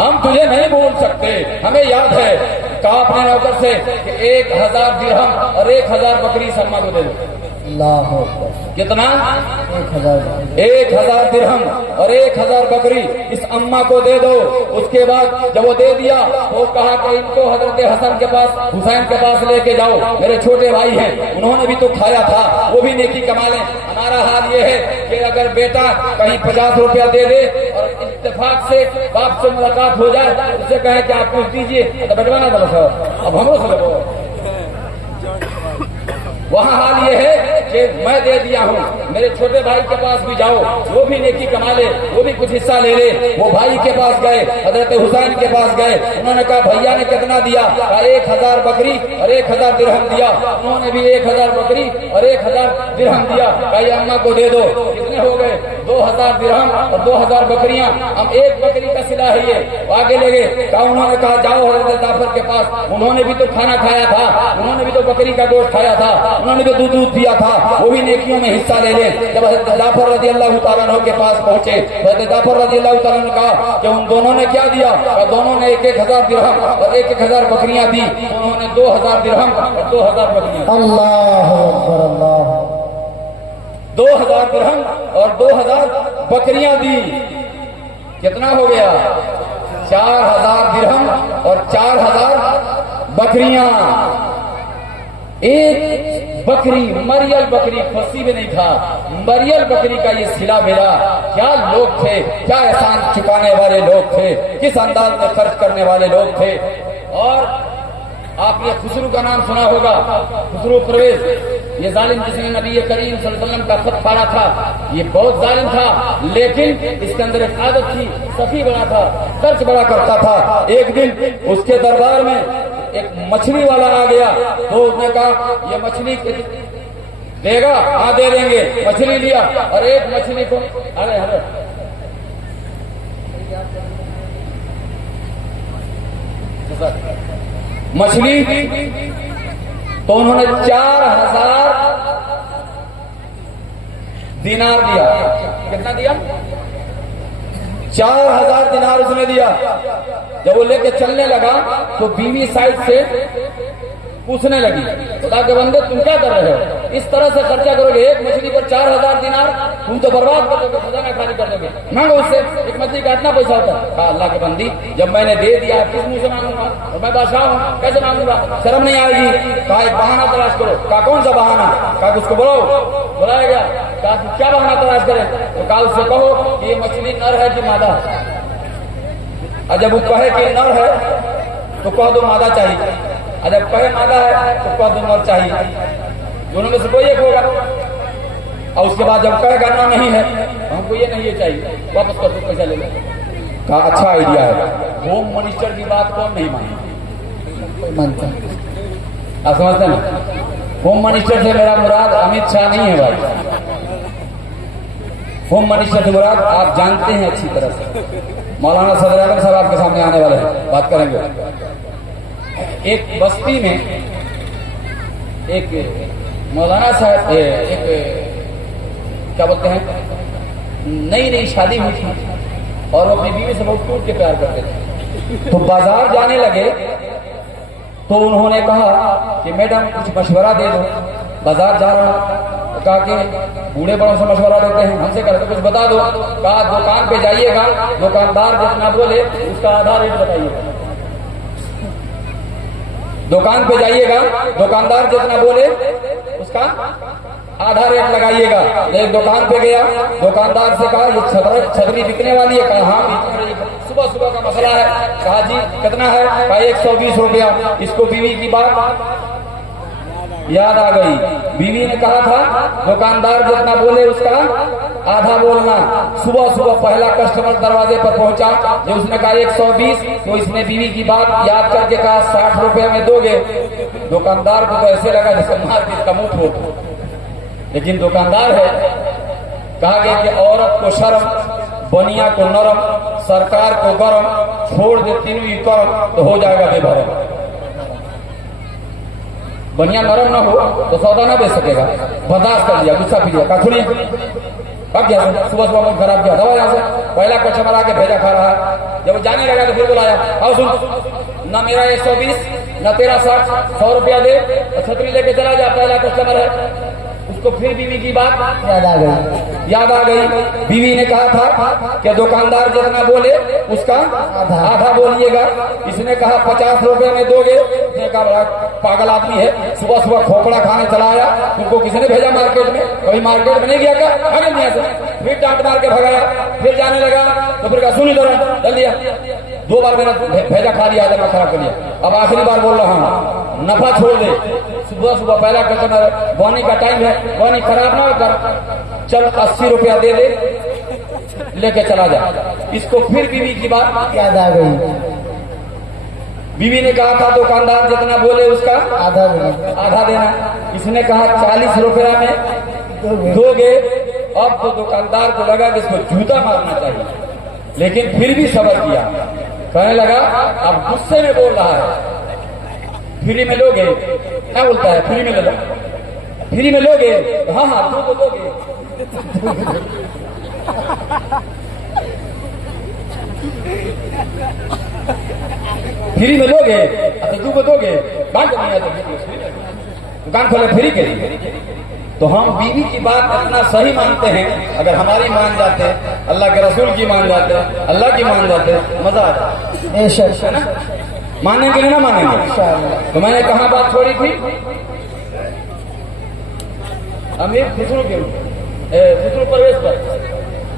हम तुझे नहीं भूल सकते, हमें याद है। कहा अपने नौकर से कि 1000 दिरहम और 1000 बकरी सम्मा को दे दो। कितना? 1000 दिरहम और 1000 बकरी इस अम्मा को दे दो। उसके बाद जब वो दे दिया वो कहा कि इनको हजरत हसन के पास, हुसैन के पास लेके जाओ, मेरे छोटे भाई हैं, उन्होंने भी तो खाया था, वो भी नेकी कमा लें। हमारा हाल ये है कि अगर बेटा कहीं 50 रुपया दे दे और इत्तेफाक से बाप से मुलाकात हो जाए, उससे कहे कि आप कुछ दीजिए तो बटवाना था, अब हम लोग वहाँ हाल ये है कि मैं दे दिया हूँ, मेरे छोटे भाई के पास भी जाओ, वो भी नेकी कमा ले, वो भी कुछ हिस्सा ले ले। वो भाई के पास गए, हजरत हुसैन के पास गए, उन्होंने कहा भैया ने कितना दिया? 1000 बकरी और 1000 दिरहम दिया। उन्होंने भी 1000 बकरी और 1000 दिरहम दिया। भाई अम्मा को दे दो। कितने हो गए? 2000 दिरहम और 2000 बकरियां। हम एक बकरी का सिला है ये, आगे लगे। कहा उन्होंने कहा जाओ हजरत जाफर के पास, उन्होंने भी तो खाना खाया था, उन्होंने भी तो बकरी का गोश्त खाया था, उन्होंने भी दूध पिया था, वो भी नेकियों में हिस्सा ले ले। जब हजरत जाफर रज़ी अल्लाहु ताला अन्हु के पास पहुंचे, हजरत जाफर रज़ी अल्लाहु ताला ने कहा कि उन दोनों ने क्या दिया? दोनों ने 1000 दिरहम और 1000 बकरियां दी। उन्होंने 2000 दिरहम और 2000 बकरियां। अल्लाह अकबर, अल्लाह। 2000 दिरहम और 2000 बकरियां दी। कितना हो गया? 4000 दिरहम और 4000 बकरियां। एक बकरी, मरियल बकरी, फंसी में नहीं था, मरियल बकरी का ये सिला मिला। क्या लोग थे, क्या एहसान चुकाने वाले लोग थे, किस अंदाज में खर्च करने वाले लोग थे। और आपने खुसरू का नाम सुना होगा, खुसरू परवेज, ये जालिम जिसने नबी करीम सल्लल्लाहु अलैहि वसल्लम का खत फाड़ा था, ये बहुत जालिम था, लेकिन इसके अंदर एक आदत थी, सफी बड़ा था, खर्च बड़ा करता था। एक दिन उसके दरबार में एक मछली वाला आ गया, तो उसने कहा ये मछली देगा? हाँ दे देंगे। मछली लिया और एक मछली को, अरे अरे मछली, तो उन्होंने 4000 दिनार दिया। कितना दिया? 4000 दिनार उसने दिया। जब वो लेके चलने लगा तो बीवी साइड से पूछने लगी, खुदा के बंदे तुम क्या कर रहे हो? इस तरह से खर्चा करोगे, एक मछली पर 4000 दिनार, तुम तो बर्बाद कर दोगे, खजाना खाली कर दोगे। मांगो उससे, एक मछली का इतना पैसा होता है। कहा अल्लाह के बंदी, जब मैंने दे दिया किस मुंह से मांगूंगा? और मैं बादशाह हूँ, कैसे मांगूंगा? शर्म नहीं आएगी? कहा एक बहाना तलाश करो। कहा कौन सा बहाना? कहा उसको बुलाओ। बुलाया गया। कहा क्या बहाना तलाश करें? तो कहा उससे कहो कि ये मछली नर है कि मादा? और जब वो कहे कि नर है तो कह दो मादा चाहिए, और जब कहे मादा है तो कह दो नर चाहिए। दोनों में से कोई एक होगा। और उसके बाद जब कहेगा ना नहीं है, हमको ये नहीं ये चाहिए, वापस कर दो, पैसा ले लो। कहा अच्छा आइडिया है। होम मिनिस्टर की बात कौन नहीं मानता? आप समझते ना? होम मिनिस्टर से मेरा मुराद अमित शाह नहीं है भाई। होम मिनिस्टर से मुराद आप जानते हैं अच्छी तरह से, मौलाना सदर आलम साहब आपके सामने आने वाले हैं, बात करेंगे। एक बस्ती में एक मौलाना साहब, एक क्या बोलते हैं, नई नई शादी हुई थी और वो अपनी बीवी से बहुत टूट के प्यार करते थे। तो बाजार जाने लगे तो उन्होंने कहा कि मैडम कुछ मशवरा दे दो, बाजार जा रहा हूं। तो कहा कि बूढ़े बड़ों से मशवरा देते हैं, हमसे करते कुछ बता दो। कहा दुकान पे जाइएगा, दुकानदार जितना बोले उसका आधा रेट बताइएगा। दुकान पे जाइएगा, दुकानदार जितना बोले उसका आधा रेट लगाइएगा। एक दुकान पे गया, दुकानदार से कहा ये छतरी बिकने वाली है? कहा हाँ, सुबह सुबह का मसला है। कहा जी कितना है? कहा 120 रुपया। इसको बीवी की बात याद आ गई। बीवी ने कहा था दुकानदार जितना बोले उसका आधा बोलना। सुबह सुबह पहला कस्टमर दरवाजे पर पहुंचा, जो उसने कहा 120, तो इसने बीवी की बात याद करके कहा 60 रुपए में दोगे। दुकानदार को तो ऐसे लगा जैसे मार्केट का मुंह फूट, लेकिन दुकानदार है। कहा गया कि औरत को शर्म, बनिया को नरम, सरकार को गरम, छोड़ दे तीनों ही कर्म तो हो जाएगा बेभरम। बनिया नरम ना हो तो सौदा ना बेच सकेगा। बर्दाश्त कर लिया, गुस्सा पी लिया, कहा सुनिए कब गया सुबह सुबह मुझे खराब किया, दवा यहाँ से। पहला कस्टमर आके भेजा खा रहा है, जब जाने लगा तो फिर बुलाया, आओ सुन, ना मेरा 120 ना तेरा 60, 100 रुपया दे और छतरी लेके चला जा। पहला कस्टमर है। उसको फिर बीवी की बात याद आ गई। बीवी ने कहा था कि दुकानदार जितना बोले उसका आधा बोलिएगा। इसने कहा 50 रुपए में दोगे। इसने कहा बड़ा पागल आदमी है, सुबह सुबह खोपड़ा खाने चला आया, तुमको किसने भेजा मार्केट में? कहीं मार्केट में नहीं गया क्या? आगे नहीं ऐसे। फिर डांट मार के भगाया, फिर जाने लगा तो फिर कहा सुनी दो चल दिया। 2 बार मैंने भेजा खा लिया, मैं खराब कर लिया, अब आखिरी बार बोल रहा हूँ नफा छोड़ दे। सुबह सुबह पहला कस्टमर, बोनी का टाइम है, बोनी खराब ना कर, चल 80 रुपया दे दे, लेके चला जा। इसको फिर बीवी की बात याद आ गई। बीवी ने कहा था दुकानदार जितना बोले उसका आधा देना। इसने कहा 40 रुपया में दोगे। अब तो दुकानदार को लगा कि इसको जूता मारना चाहिए, लेकिन फिर भी सब्र किया। कहने लगा अब गुस्से में बोल रहा है, फ्री में लोगे? क्या बोलता है? फ्री में ले लो। फ्री में लोगे? हाँ हाँ, दो को दोगे। फ्री में लोगे? अच्छा 2 को दोगे? बात नहीं है तो दुकान खोले फ्री के लिए। तो हम बीवी की बात इतना सही मानते हैं, अगर हमारी मान जाते, अल्लाह के रसूल की मान जाते, अल्लाह की मान जाते, मजा आता है ना? मानेंगे ना मानेंगे? तो मैंने कहाँ बात छोड़ी थी? अमीर फिजूल प्रवेश पर।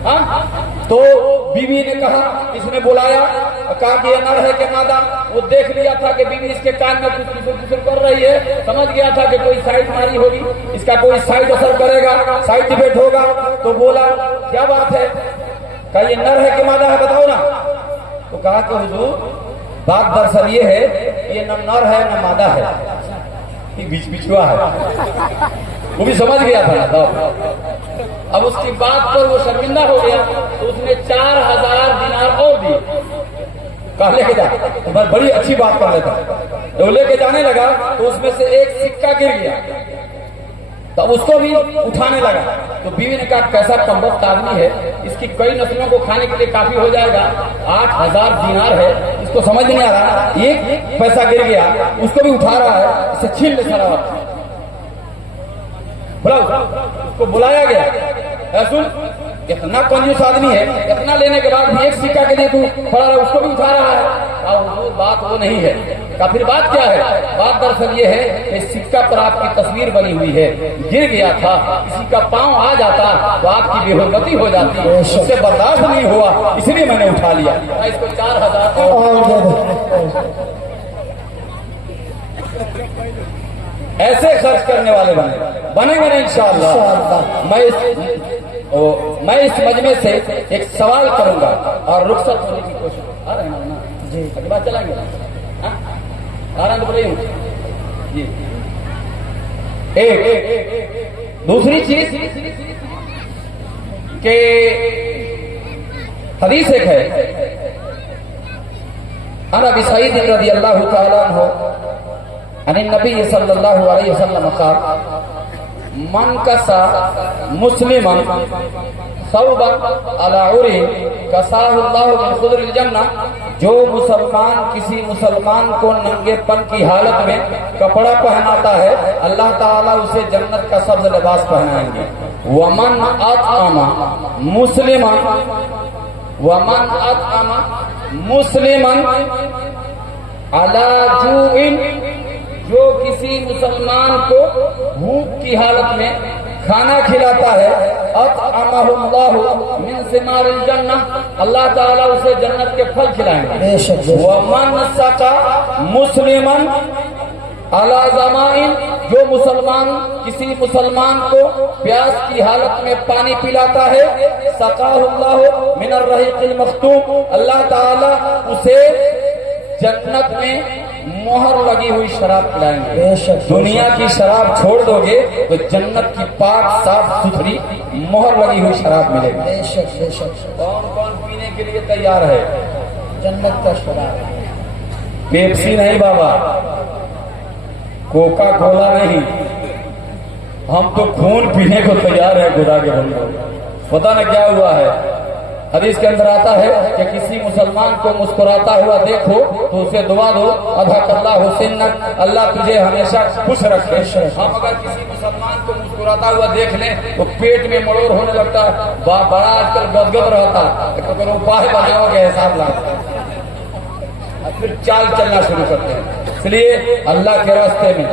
हाँ, तो बीवी ने कहा, इसने बुलाया, कहा कि नर है कि मादा। वो देख लिया था कि बीवी इसके कान में कुछ कर रही है, समझ गया था कि कोई साइड मारी होगी, इसका कोई साइड असर करेगा, साइड इफेक्ट होगा। तो बोला क्या बात है? कहा ये नर है कि मादा है, बताओ ना। तो कहा कि हुजूर बात दरअसल ये है, ये न नर है न मादा है, ये बीच बिछुआ है। वो भी समझ गया था। अब उसकी बात पर वो शर्मिंदा हो गया, तो उसने 4000 दिनार और दिए। कहा लेके जा, तो मैं बड़ी अच्छी बात कर लेता। तो लेके जाने लगा तो उसमें से एक सिक्का गिर गया, तो उसको भी उठाने लगा। तो बीवी ने कहा कैसा कमबख्त आदमी है, इसकी कई नस्लों को खाने के लिए काफी हो जाएगा। 8000 दिनार है, इसको समझ नहीं आ रहा, एक पैसा गिर गया, उसको भी उठा रहा है, इसे छीन ले सारा। उसको बुलाया गया, सुन इतना कंजूस आदमी है, इतना लेने के बाद भी एक सिक्का के लिए तू खड़ा रहा, उसको भी उठा रहा है। बात वो नहीं है। का फिर बात क्या है? बात दरअसल ये है कि सिक्का पर आपकी तस्वीर बनी हुई है, गिर गया था, किसी का पांव आ जाता तो आपकी बेहुरमती हो जाती, उससे बर्दाश्त नहीं हुआ, इसलिए मैंने उठा लिया। इसको 4000 ऐसे खर्च करने वाले बनेंगे ना इंशाअल्लाह। मैं इस मजमे से एक सवाल करूंगा और रुखसत होने की कोशिश आ रहे हैं ना जी, अगली बात चलेंगे आ रहे हैं तो जी। एक दूसरी चीज के हदीस एक है, अन अबी सईद रज़ियल्लाहु तआला अन्हु अन नबी सल्लल्लाहु अलैहि वसल्लम क़ाल मन कसा मुस्लिमन सौबन अला उरी कसाहुल्लाहु मिन खुदरिल जन्नह। जो मुसलमान किसी मुसलमान को नंगेपन की हालत में कपड़ा पहनाता है, अल्लाह ताला उसे जन्नत का सब्ज लिबास पहनाएंगे। वमन अतअमा मुस्लिमन अला जुइन। जो किसी मुसलमान को भूख की हालत में खाना खिलाता है, अतअमहुल्लाहु मिन सिमारिल जन्नह। अल्लाह ताला उसे जन्नत के फल खिलाएंगे। वमन सका मुस्लिमन अला ज़माइन। जो मुसलमान किसी मुसलमान को प्यास की हालत में पानी पिलाता है, सकाहुल्लाहु मिनर रहीक़िल मख्तूम। अल्लाह ताला उसे जन्नत में मोहर लगी हुई शराब पिलाएंगे। दुनिया की शराब छोड़ दोगे तो जन्नत की पाक साफ सुथरी मोहर लगी हुई शराब मिलेगी। बेशक बेशक। कौन कौन पीने के लिए तैयार है? जन्नत का शराब, पेप्सी नहीं बाबा, कोका कोला नहीं, हम तो खून पीने को तैयार है खुदा के बंदो। पता न क्या हुआ है, हदीस के अंदर आता है कि किसी मुसलमान को मुस्कुराता हुआ देखो तो उसे दुआ दो, अज़हकल्लाहु सिन्नक, अल्लाह तुझे हमेशा खुश रखे। हम अगर किसी मुसलमान को मुस्कुराता हुआ देख लें तो पेट में मरोड़ होने लगता है, बड़ा आजकल गदगद रहता है, तो उपाय बनाओगे हिसाब लाओगे, फिर चाल चलना शुरू करते हैं। इसलिए अल्लाह के रास्ते में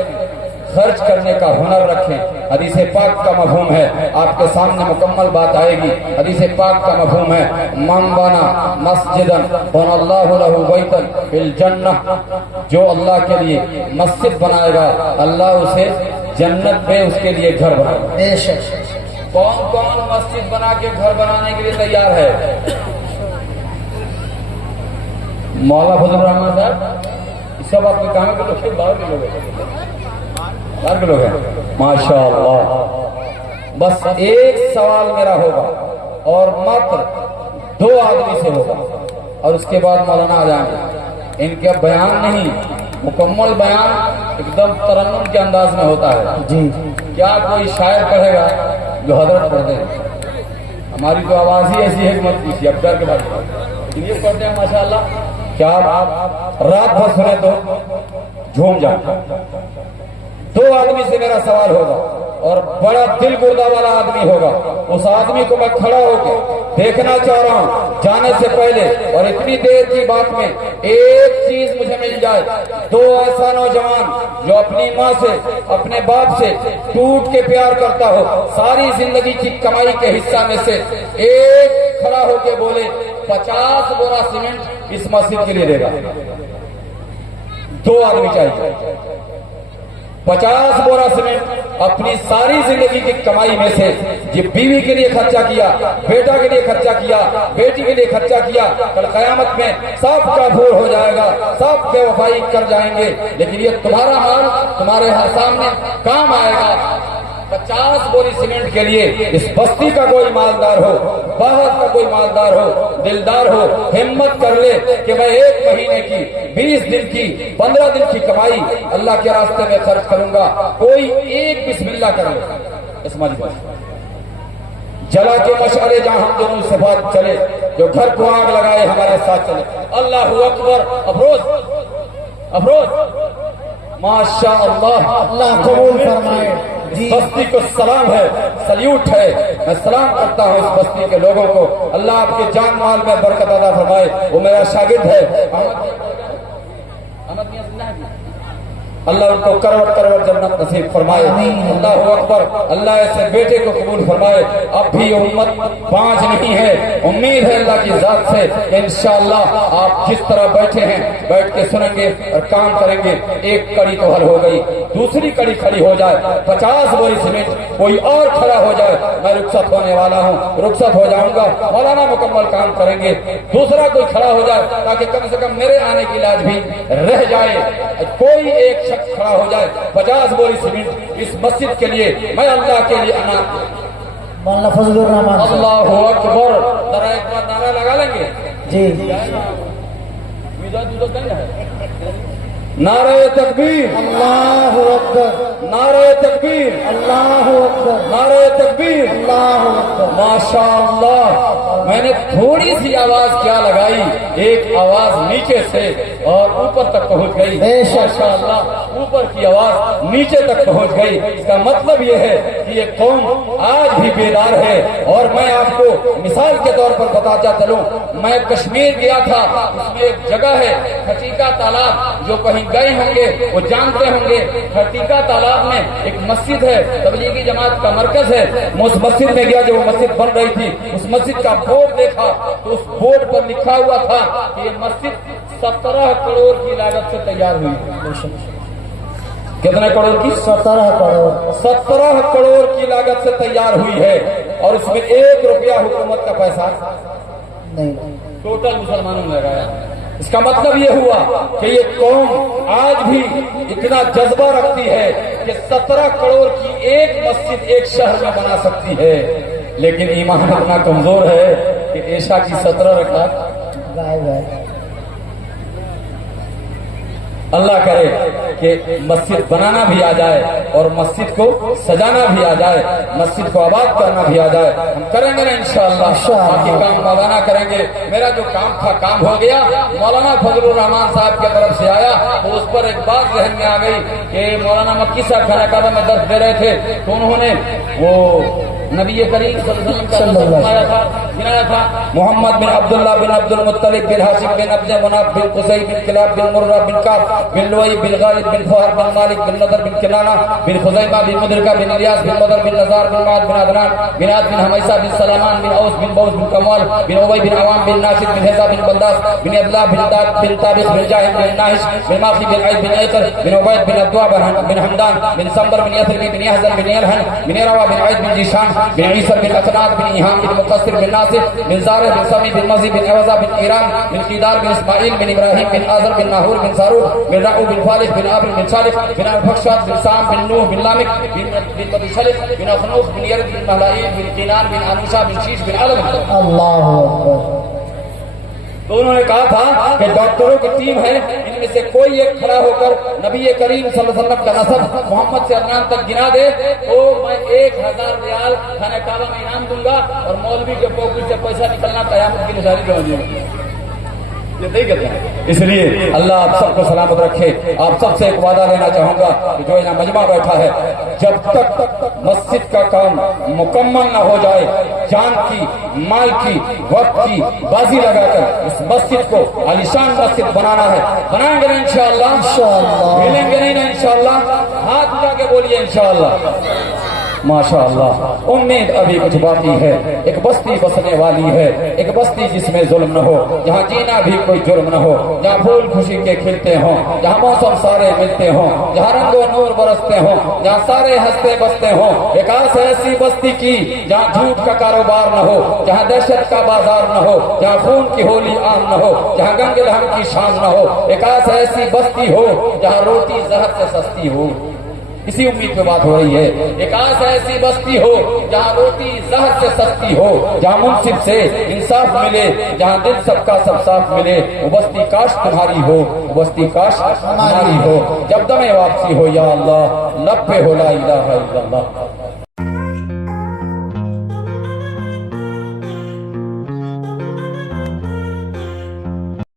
खर्च करने का हुनर रखें। हदीस पाक का मफहूम है, आपके सामने मुकम्मल बात आएगी। हदीस पाक का मफहूम है, मन बना मस्जिदन बनल्लाहु लहु बैतन फिल जन्नह। जो अल्लाह के लिए मस्जिद बनाएगा, अल्लाह उसे जन्नत में उसके लिए घर बनाएगा। बेशक। कौन कौन मस्जिद बना के घर बनाने के लिए तैयार है? मौला फजल रहमान साहब, सब आपके काम के लोग, बाहर के लोग हैं माशाअल्लाह। बस एक सवाल मेरा होगा और मात्र 2 आदमी से होगा और उसके बाद मौलाना आ जाएंगे। इनका बयान नहीं, मुकम्मल बयान एकदम तरन्नुम के अंदाज में होता है जी। क्या कोई शायर पढ़ेगा जो हजरत पढ़ दे? हमारी तो आवाज ही ऐसी है कि मत पूछिए, अब डर के बाद ये पढ़ते हैं माशाअल्लाह। क्या आप रात भर सुने तो झूम जाए। 2 आदमी से मेरा सवाल होगा और बड़ा दिल गुर्दा वाला आदमी होगा। उस आदमी को मैं खड़ा होकर देखना चाह रहा हूं जाने से पहले, और इतनी देर की बात में एक चीज मुझे मिल जाए। 2 ऐसा नौजवान जो अपनी माँ से अपने बाप से टूट के प्यार करता हो, सारी जिंदगी की कमाई के हिस्सा में से एक खड़ा होके बोले 50 बोरा सीमेंट इस मस्जिद के लिए देगा। 2 आदमी चाहिए। 50 बोरा सीमेंट अपनी सारी जिंदगी की कमाई में से, ये बीवी के लिए खर्चा किया, बेटा के लिए खर्चा किया, बेटी के लिए खर्चा किया, कल कयामत में सब का भूल हो जाएगा, सब बेवफाई कर जाएंगे, लेकिन ये तुम्हारा माल तुम्हारे हर सामने काम आएगा। 50 बोरी सीमेंट के लिए इस बस्ती का कोई मालदार हो, बाहर का कोई मालदार हो, दिलदार हो, हिम्मत कर ले कि मैं 1 महीने की, 20 दिन की, 15 दिन की कमाई अल्लाह के रास्ते में खर्च करूंगा। कोई एक बिस्मिल्लाह कर ले इस मजमे जला के मशाले जहां हम दोनों से बात चले, जो घर को आग लगाए हमारे साथ चले। अल्लाहू अकबर। अफरोज माशाअल्लाह, अल्लाह कबूल फरमाए। बस्ती को सलाम है, सल्यूट है। मैं सलाम करता हूँ इस बस्ती के लोगों को। अल्लाह आपके जान माल में बरकत अता फरमाए। वो मेरा शागिर्द है अल्लाह उनको करवट करवट जन्नत नसीब फरमाए। अल्लाह अकबर। अल्लाह ऐसे बेटे को कबूल फरमाए। अब भी उम्मत बांझ नहीं है। उम्मीद है अल्लाह की जात से इंशाअल्लाह आप जिस तरह बैठे हैं बैठ के सुनेंगे और काम करेंगे। एक कड़ी तो हल हो गई, दूसरी कड़ी खड़ी हो जाए, 50 बोरी सीमेंट कोई और खड़ा हो जाए, मैं रुखसत होने वाला हूँ, रुखसत हो जाऊंगा। मौलाना मुकम्मल काम करेंगे, दूसरा कोई खड़ा हो जाए ताकि कम से कम मेरे आने की इलाज भी रह जाए। कोई एक शख्स खड़ा हो जाए, 50 बोरी सीमेंट इस मस्जिद के लिए, मैं अल्लाह के लिए अना। मौलाना फजलुर रहमान अल्लाहु अकबर। जरा एक बार नारा लगा लेंगे जी। नारे तकबीर, अल्लाहु अकबर, नारे तकबीर, अल्लाहु अकबर, नारे तकबीर, अल्लाहु अकबर। माशाअल्लाह। मैंने थोड़ी सी आवाज क्या लगाई, एक आवाज नीचे से और ऊपर तक पहुंच गई। माशाअल्लाह ऊपर की आवाज नीचे तक पहुंच गई। इसका मतलब ये है कि ये कौम आज भी बेदार है। और मैं आपको मिसाल के तौर पर बताता चलूं, मैं कश्मीर गया था, उसमें एक जगह है खटीका तालाब, जो कहीं गए होंगे वो जानते होंगे। खटीका तालाब में एक मस्जिद है, तबलीगी जमात का मरकज है। उस मस्जिद में गया, जो वो मस्जिद बन रही थी, उस मस्जिद का बोर्ड देखा तो उस बोर्ड पर लिखा हुआ था कि ये मस्जिद 17 करोड़ की लागत से तैयार हुई। कितने करोड़ की? 17 करोड़। 17 करोड़ की लागत से तैयार हुई है। और इसमें 1 रुपया हुकूमत का पैसा नहीं, टोटल मुसलमानों ने लगाया। इसका मतलब ये हुआ कि ये कौम आज भी इतना जज्बा रखती है कि 17 करोड़ की एक मस्जिद एक शहर में बना सकती है। लेकिन ईमान इतना कमजोर है कि ऐशा की 17 रकात गायब है। अल्लाह करे कि मस्जिद बनाना भी आ जाए और मस्जिद को सजाना भी आ जाए, मस्जिद को आबाद करना भी आ जाए। हम करेंगे ना इंशाअल्लाह। बाकी काम मौलाना करेंगे। मेरा जो काम था काम हो गया। मौलाना फजलुर रहमान साहब की तरफ से आया तो उस पर एक बात जहन में आ गई कि मौलाना मक्की साहब खाना काबा में दर्द दे रहे थे तो उन्होंने वो नबी करीम सल्लल्लाहु अलैहि वसल्लम गिनाया था। मोहम्मद बिन अब्दुल्लाह बिन अब्दुल मुत्तलिब बिन हाशिम बिन अब्द मनाफ बिन कुसै बिन किलाब बिन मुर्रा बिन काब बिन लुई बिन गालिब बिन फहर बिन मालिक बिन नदर बिन किनाना बिन खुजैमा बिन मुदरिका बिन इलियास बिन मदर बिन नजार बिन माद बिन अदनान बिन आद बिन हमैसा बिन सलामान बिन औस बिन बौस बिन कमाल बिन उबई बिन अवाम बिन नाशिद बिन हिजा बिन बंदास बिन अब्दुल्लाह बिन दाद बिन तारिक बिन जाहिद बिन नाहिश बिन माखी बिन ऐद बिन ऐकर बिन उबैद बिन अद्वा बिन हमदान बिन संबर बिन यथरबी बिन यहजन बिन यलहन बिन रवा बिन ऐद बिन जीशान बिन ईसर बिन असनाद बिन इहाम बिन मुकस्सिर बिन नासिर बिन ज़ारिह बिन समी बिन मज़ी बिन अवज़ा बिन ईरान बिन कीदार बिन इस्माइल बिन इब्राहिम बिन आज़र बिन नाहूर बिन सारूर बिन राऊ बिन फालिह बिन आबिल बिन सालिह बिन अल-फक्षाद बिन साम बिन नूह बिन लामिक बिन मदीशलिह बिन अखनूख बिन यरद बिन महलाइल बिन कीनान बिन अनूसा बिन शीश बिन आलम। अल्लाहु अकबर। तो उन्होंने कहा था कि डॉक्टरों की टीम है, इनमें से कोई एक खड़ा होकर नबी करीम सल्लल्लाहु अलैहि वसल्लम का नसब मोहम्मद से अदनान तक गिना दे तो मैं 1000 रियाल खाने काबा में इनाम दूंगा और मौलवी के पॉकेट से पैसा निकलना कयामत की निशानी समझिए। ये नहीं करता है। इसलिए अल्लाह आप सबको सलामत रखे। आप सबसे एक वादा लेना चाहूंगा कि जो यहाँ मजमा बैठा है, जब तक मस्जिद का काम मुकम्मल न हो जाए, जान की, माल की, वक्त की बाजी लगाकर इस मस्जिद को आलीशान मस्जिद बनाना है। बनाएंगे ना इंशाअल्लाह? इंशाअल्लाह। मिलेंगे नहीं ना इंशाअल्लाह? हाथ उठा के बोलिए इंशाअल्लाह। माशाअल्लाह। उम्मीद अभी कुछ बाकी है। एक बस्ती बसने वाली है, एक बस्ती जिसमें जुल्म न हो, जहाँ जीना भी कोई जुर्म न हो, जहाँ फूल खुशी के खिलते हों, जहाँ मौसम सारे मिलते हों, जहाँ रंगो नूर बरसते हों, जहाँ सारे हंसते बसते हों। एक आस ऐसी बस्ती की जहाँ झूठ का कारोबार न हो, जहाँ दहशत का बाजार न हो, जहाँ खून की होली आम न हो, जहाँ गंग लहम की शान न हो। एक आस ऐसी बस्ती हो जहाँ रोटी जहर से सस्ती हो। इसी उम्मीद पे बात हो रही है। एक आस ऐसी बस्ती हो जहाँ रोटी जहर से सस्ती हो, जहाँ मुंसिफ से इंसाफ मिले, जहाँ दिल सबका सब साफ मिले। वो बस्ती काश तुम्हारी हो, वो बस्ती काश हमारी हो। जब दमे वापसी हो या अल्लाह, लब पे हो ला इलाहा इल्लल्लाह।